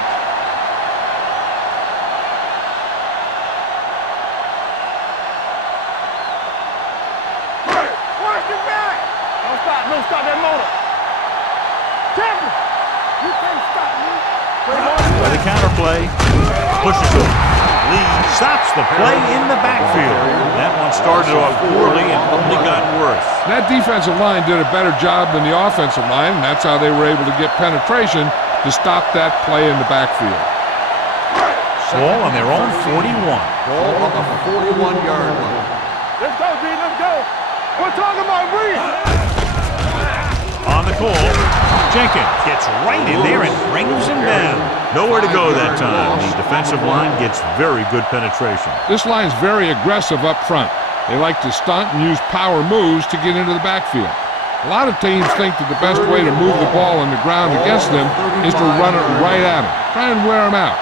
Watch your back. Don't stop that motor. Temple. You can't stop me. By the counterplay, pushes it. Lee stops the play in the backfield. That one started off poorly and only got worse. That defensive line did a better job than the offensive line, and that's how they were able to get penetration to stop that play in the backfield. Ball on their own 41. Ball on the 41-yard line. Let's go, D. Let's go. We're talking about Reed. On the call, Jenkins gets right in there and brings him down. Nowhere to go that time. The defensive line gets very good penetration. This line's very aggressive up front. They like to stunt and use power moves to get into the backfield. A lot of teams think that the best way to move the ball on the ground against them is to run it right at them. Try and wear them out.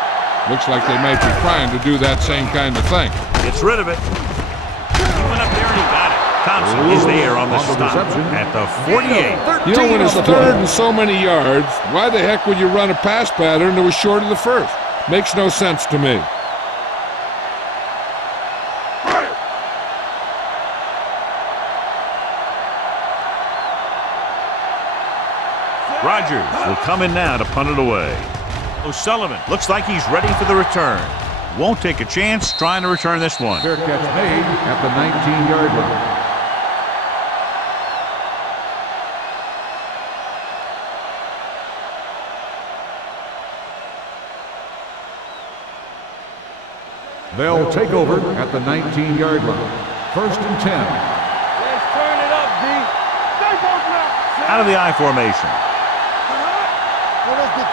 Looks like they might be trying to do that same kind of thing. Gets rid of it. He went up there and he got it. Thompson is there on the stop at the 48. You know, when it's third and so many yards, why the heck would you run a pass pattern that was short of the first? Makes no sense to me. Rogers will come in now to punt it away. O'Sullivan looks like he's ready for the return. Won't take a chance trying to return this one. Fair catch made at the 19-yard line. They'll take over at the 19-yard line. First and 10. Let's turn it up, D. Stay both now. Out of the I formation. Well, let's get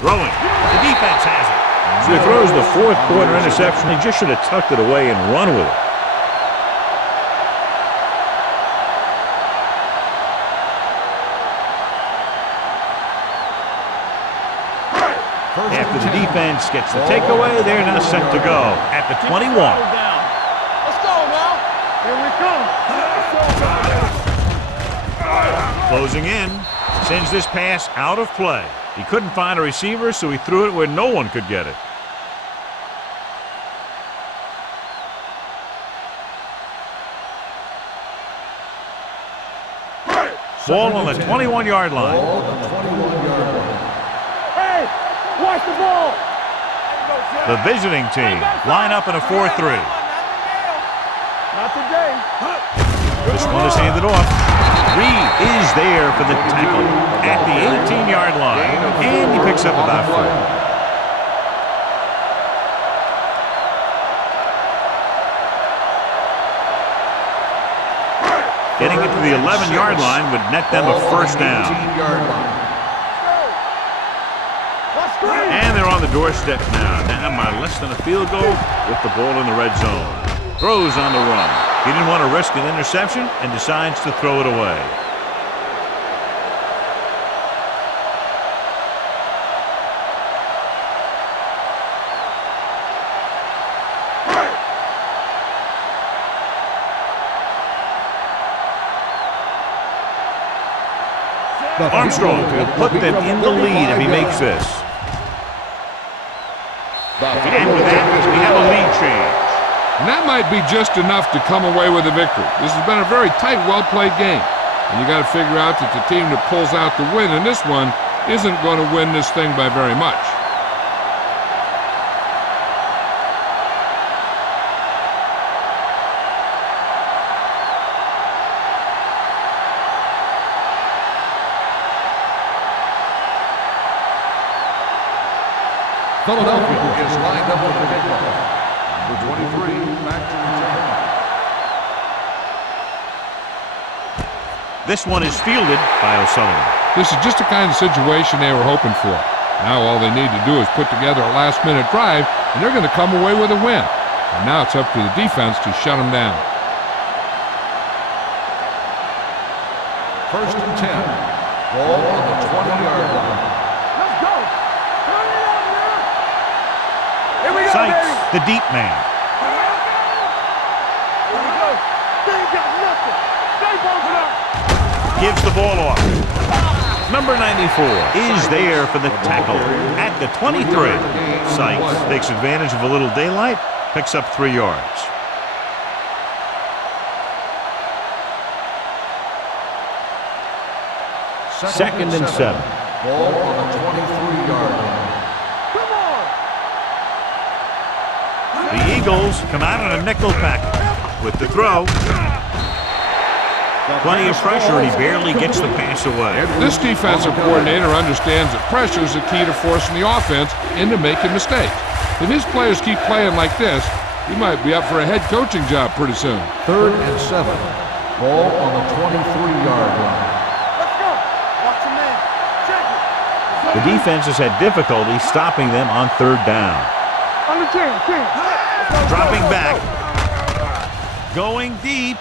Throwing. The defense has it. So he throws the fourth quarter interception. He just should have tucked it away and run with it. After the defense gets the takeaway, they're now set to go at the 21. Let's go now. Here we come. Closing in, sends this pass out of play. He couldn't find a receiver, so he threw it where no one could get it. Ball on the 21-yard line. Hey, Watch the ball. The visiting team line up in a 4-3. Not today. This one is handed off. Reed is there for the tackle at the 18-yard line, and he picks up about 4. Getting it to the 11-yard line would net them a first down. And they're on the doorstep now. Down by less than a field goal with the ball in the red zone. Throws on the run. He didn't want to risk an interception and decides to throw it away. Armstrong will put them in the lead if he makes this. And with that, we have a lead change. And that might be just enough to come away with a victory. This has been a very tight, well-played game. And you got to figure out that the team that pulls out the win in this one isn't going to win this thing by very much. Philadelphia is lined up for the kickoff. Number 23, back to return. This one is fielded by O'Sullivan. This is just the kind of situation they were hoping for. Now all they need to do is put together a last-minute drive, and they're going to come away with a win. And now it's up to the defense to shut them down. First and 10. Ball on the 20-yard line. Let's go. Turn it up, man. Here we go, Sykes, baby. the deep man. Here we go. They ain't got nothing. They posted up. Gives the ball off. Number 94 is there for the tackle at the 23. Sykes takes advantage of a little daylight, picks up 3 yards. Second and 7. Ball on the 23-yard line. Come on. The Eagles come out on a nickel pack with the throw. Plenty of pressure, and he barely gets the pass away. This defensive coordinator understands that pressure is the key to forcing the offense into making mistakes. If his players keep playing like this, he might be up for a head coaching job pretty soon. Third and 7. Ball on the 23-yard line. Let's go. Watch the man. Check it. The defense has had difficulty stopping them on 3rd down. Under 10. Dropping back. Going deep.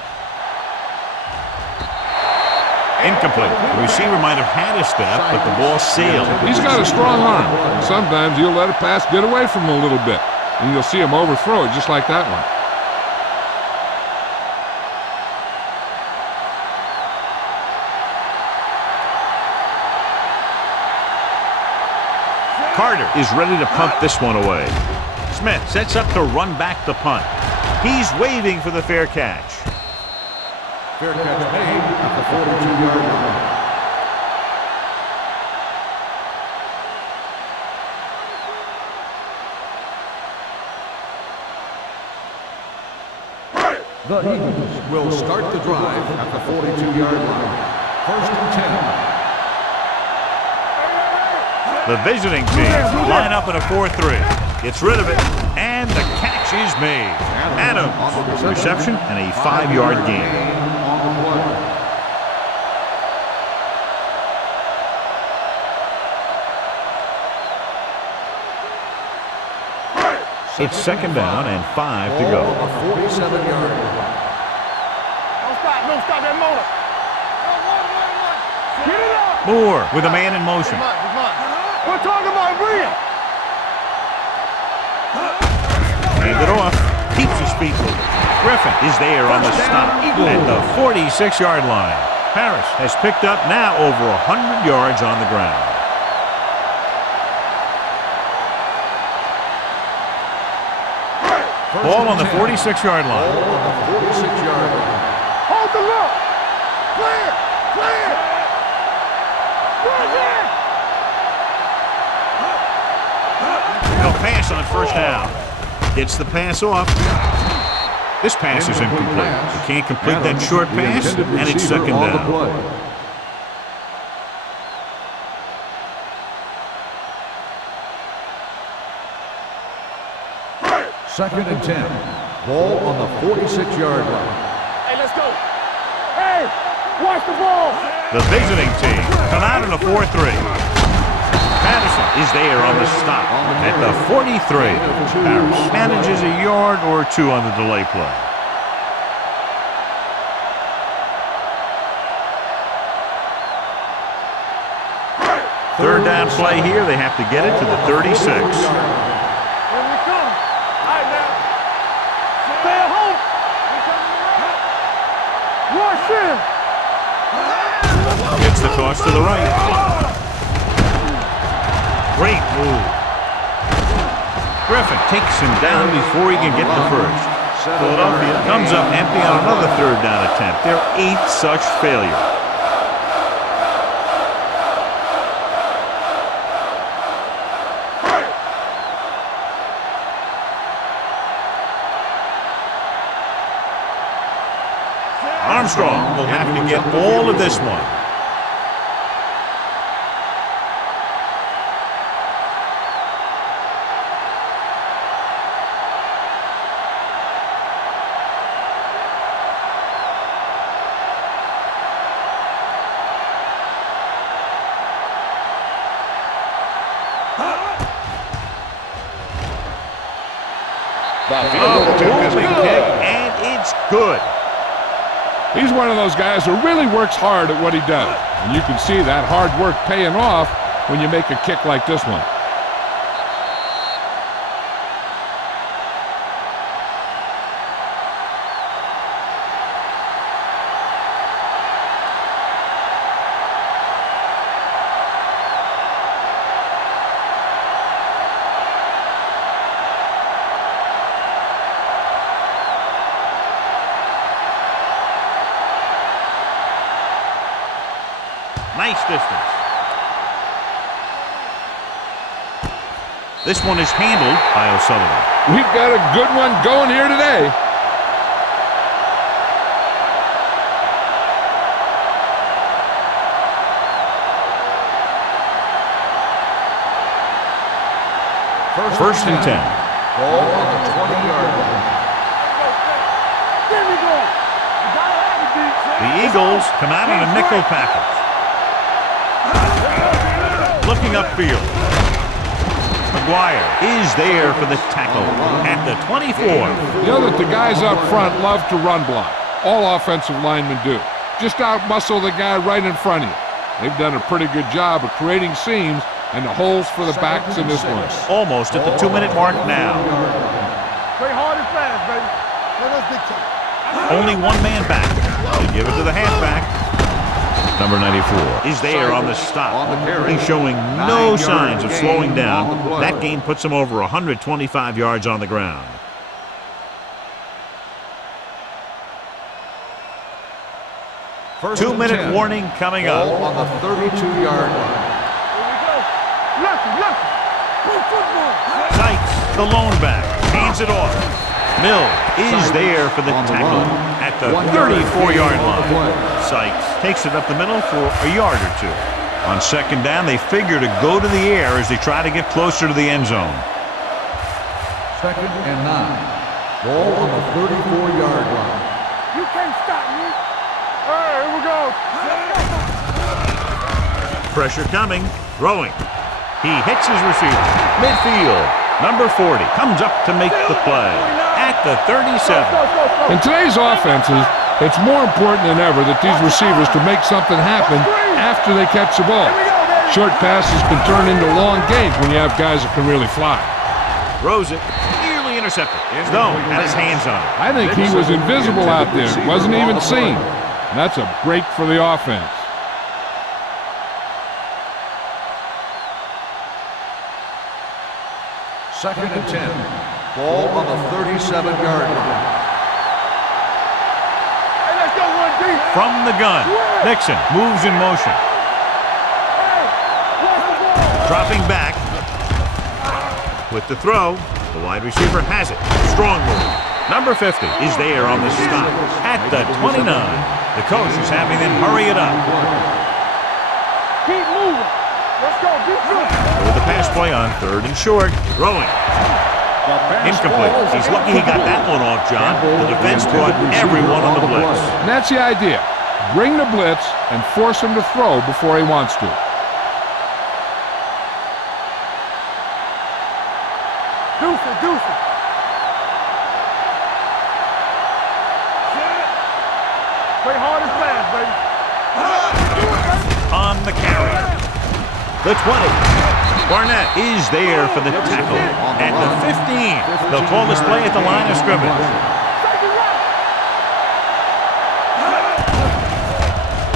Incomplete. The receiver might have had a step, but the ball sailed. He's got a strong arm. Sometimes he'll let a pass get away from him a little bit, and you'll see him overthrow it just like that one. Carter is ready to punt this one away. Smith sets up to run back the punt. He's waving for the fair catch. Fair catch made at the 42-yard line. The Eagles will start the drive at the 42-yard line. First and 10. The visiting team line up in a 4-3. Gets rid of it, and the catch is made. Adams, reception and a 5-yard gain. It's 2nd down and 5 to go. A 47-yard line. Don't stop that motor. Get it up. Moore with a man in motion. We're talking about Brian. Hand it off. Keeps his feet moving. Griffin is there on the stop at the 46-yard line. Harris has picked up now over 100 yards on the ground. Ball on the 46-yard line. Ball on the 46-yard line. Hold the look. Clear. Clear. Bring it. pass on first down. Gets the pass off. This pass is incomplete. You can't complete that short pass, and it's second down. Second and 10. Ball on the 46-yard line. Hey, let's go. Hey, watch the ball. The visiting team come out in a 4-3. Patterson is there on the stop at the 43. Harris manages a yard or two on the delay play. Third down play here. They have to get it to the 36. Here we come. All right, now. Stay at home. Rush in. Gets the toss to the right. Great move. Griffin takes him down before he can get the first. Philadelphia comes up empty on another third down attempt. Their 8th such failure. Armstrong will have to get all of this one. And it's good. He's one of those guys who really works hard at what he does. And you can see that hard work paying off when you make a kick like this one. Nice distance. This one is handled by O'Sullivan. We've got a good one going here today. First and 10. Ball on the 20-yard line. There we go. You gotta have it, D. The Eagles come out in a nickel package. Looking upfield. McGuire is there for the tackle at the 24. You know that the guys up front love to run block. All offensive linemen do. Just out-muscle the guy right in front of you. They've done a pretty good job of creating seams and the holes for the backs in this one. Almost at the 2-minute mark now. Play hard and fast, baby. Let us dictate. Only one man back. They give it to the halfback. Number 94 is there on the stop. He's showing no signs of slowing down. That gain puts him over 125 yards on the ground. First 2-minute warning coming up. Ball on the 32-yard line. Sykes, the lone back, hands it off. Mill is there for the tackle at the 34-yard line. Sykes takes it up the middle for a yard or two. On second down, they figure to go to the air as they try to get closer to the end zone. Second and 9. Ball on the 34-yard line. You can't stop me. All right, here we go. Pressure coming, throwing. He hits his receiver. Midfield, number 40, comes up to make the play at the 37. In today's offenses, it's more important than ever that these receivers to make something happen after they catch the ball. Short passes can turn into long gains when you have guys that can really fly. Throws it, nearly intercepted. Stone had his hands on it. I think he was invisible out there, wasn't even seen. And that's a break for the offense. Second and 10. Ball on the 37-yard line. Hey, let's go, 1D. From the gun, Nixon moves in motion. Hey, watch the ball. Dropping back. With the throw, the wide receiver has it. Strong move. Number 50 is there on the stop at the 29. The coach is having them hurry it up. Keep moving. Let's go. Keep moving. With the pass play on 3rd and short. Throwing. Incomplete. He's lucky he got that one off, John. The defense brought everyone on the blitz. And that's the idea. Bring the blitz and force him to throw before he wants to. Deuce it. Play hard and fast, baby. On the carry. The 20. Barnett is there for the tackle. At the 15. They'll call this play at the line of scrimmage.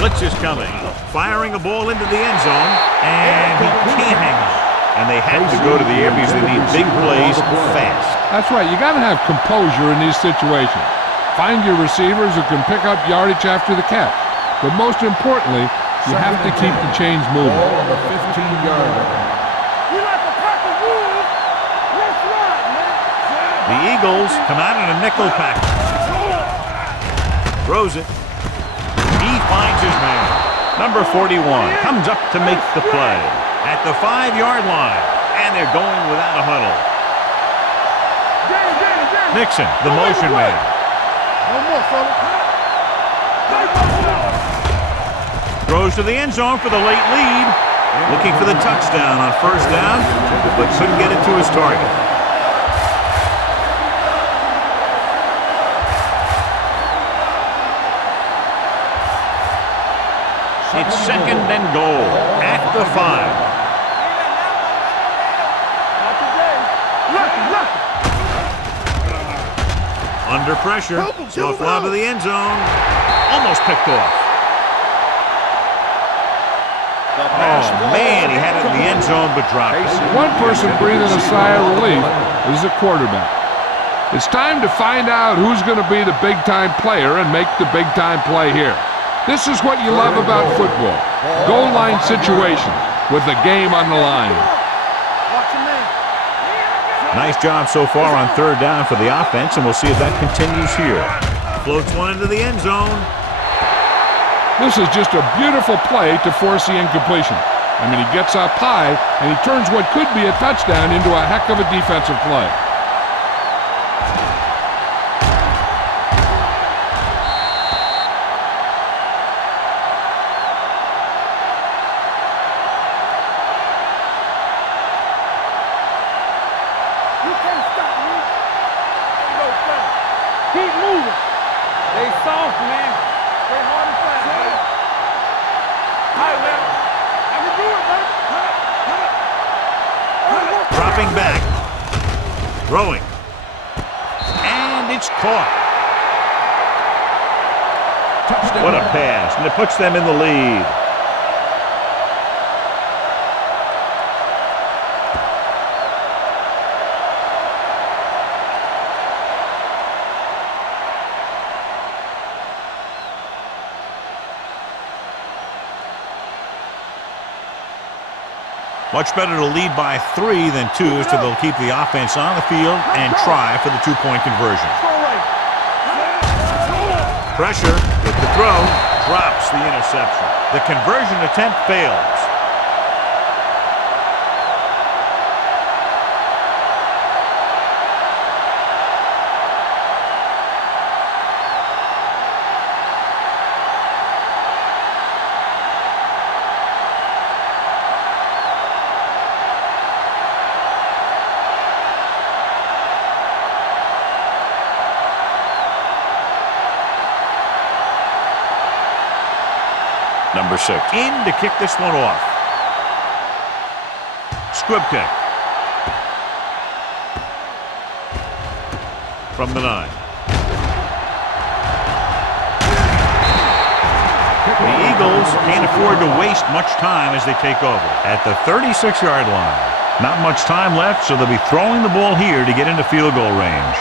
Blitz is coming. Firing a ball into the end zone. And he can't hang on. And they have to go to the air because they need big plays fast. That's right. You got to have composure in these situations. Find your receivers who can pick up yardage after the catch. But most importantly, you have to keep the chains moving. Ball on the 15-yard line. We like a pack of wolves. Let's ride, man. The Eagles come out in a nickel package. Throws it. He finds his man. Number 41 comes up to make the play at the 5-yard line. And they're going without a huddle. Nixon, the motion man. No more, fella. Throws to the end zone for the late lead. Looking for the touchdown on 1st down, but couldn't get it to his target. It's 2nd and goal at the 5. Under pressure, soft lob to the end zone. Almost picked off. Oh, man, he had it in the end zone, but dropped it. One person breathing a sigh of relief is the quarterback. It's time to find out who's going to be the big-time player and make the big-time play here. This is what you love about football. Goal line situations with the game on the line. Nice job so far on 3rd down for the offense, and we'll see if that continues here. Floats one into the end zone. This is just a beautiful play to force the incompletion. I mean, he gets up high, and he turns what could be a touchdown into a heck of a defensive play. You can't stop me. No, keep moving. They soft, man. Play hard and fast, baby. All right, man. I can do it, baby. Dropping back. Throwing. And it's caught. What a pass. And it puts them in the lead. Much better to lead by 3 than 2, so they'll keep the offense on the field and try for the 2-point conversion. Pressure with the throw, drops the interception. The conversion attempt fails. Number 6 in to kick this one off. Squib kick. From the 9. The Eagles can't afford to waste much time as they take over at the 36-yard line. Not much time left, so they'll be throwing the ball here to get into field goal range.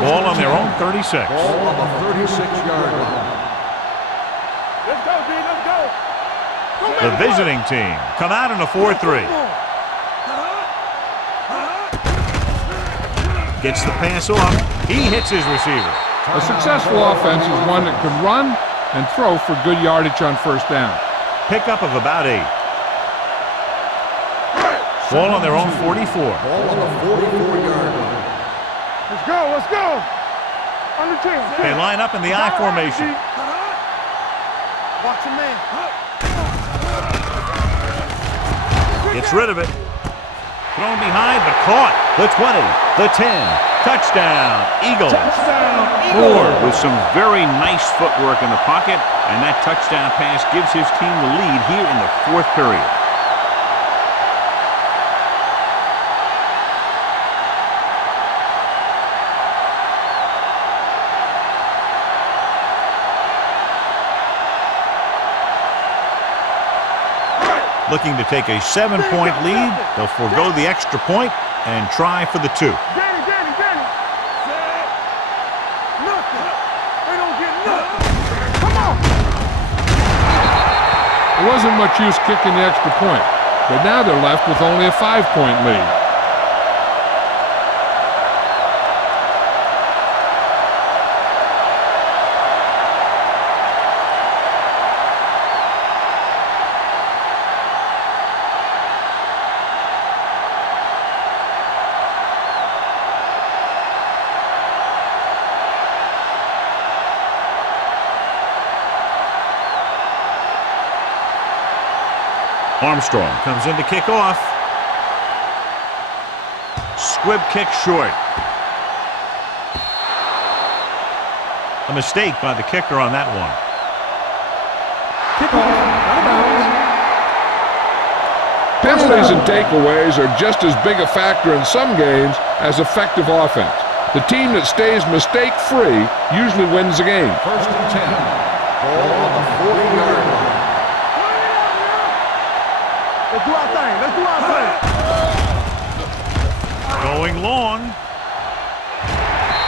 Ball on their own 36. Ball on the 36-yard line. Let's go, D. Let's go. The visiting team come out in a 4-3. Gets the pass off. He hits his receiver. A successful offense is one that can run and throw for good yardage on first down. Pickup of about 8. Ball on their own 44. Ball on the 44-yard line. Let's go, let's go. Under 10. They line up in the I formation. Watch your man. Gets rid of it. Thrown behind, but caught. The 20, the 10. Touchdown, Eagles. Ford with some very nice footwork in the pocket, and that touchdown pass gives his team the lead here in the 4th period. Looking to take a 7-point lead. They'll forego the extra point and try for the 2. Danny. Set. Nothing. They don't get nothing. Come on. There wasn't much use kicking the extra point, but now they're left with only a 5-point lead. Armstrong comes in to kick off. Squib kick short. A mistake by the kicker on that one. Kickoff, out of bounds. Penalties and takeaways are just as big a factor in some games as effective offense. The team that stays mistake-free usually wins the game. First and 10. Ball on the 40-yard line. Let's do our thing. Let's do our thing. Going long.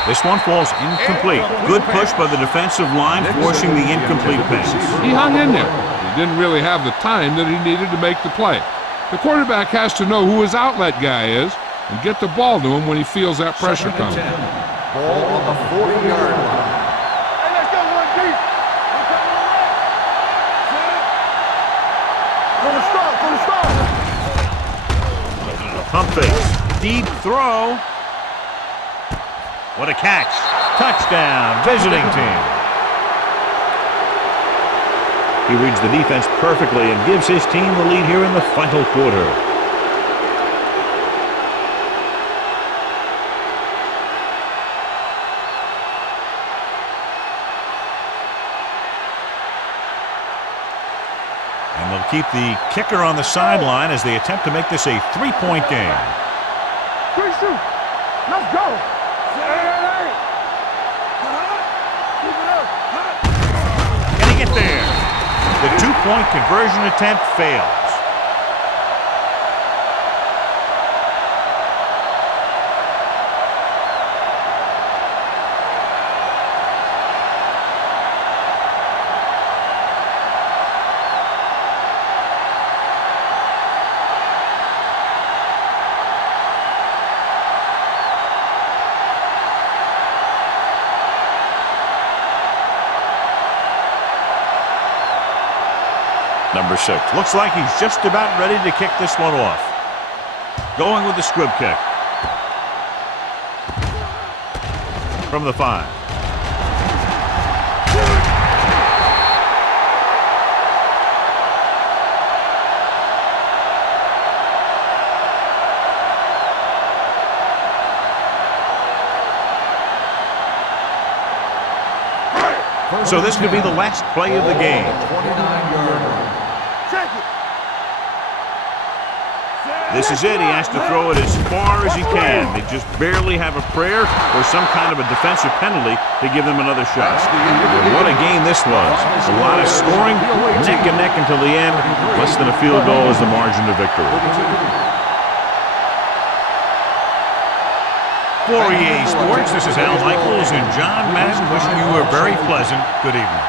This one falls incomplete. Good push by the defensive line, forcing the incomplete pass. He hung in there. He didn't really have the time that he needed to make the play. The quarterback has to know who his outlet guy is and get the ball to him when he feels that pressure coming. Ball on the 40-yard line. Hey, let's go one deep. From the start. Pump fake. Deep throw. What a catch. Touchdown, visiting team. He reads the defense perfectly and gives his team the lead here in the final quarter. And they'll keep the kicker on the sideline as they attempt to make this a 3-point game. Quick shoot. Let's go. Hey. Keep it up. Can he get there? The 2-point conversion attempt fails. Number 6. Looks like he's just about ready to kick this one off. Going with the squib kick. From the 5. So this could be the last play of the game. 29-yard line. Check it. This is it. He has to throw it as far as he can. They just barely have a prayer or some kind of a defensive penalty to give them another shot. And what a game this was. A lot of scoring, neck and neck until the end. Less than a field goal is the margin of victory. For EA Sports, this is Al Michaels and John Madden wishing you a very pleasant good evening.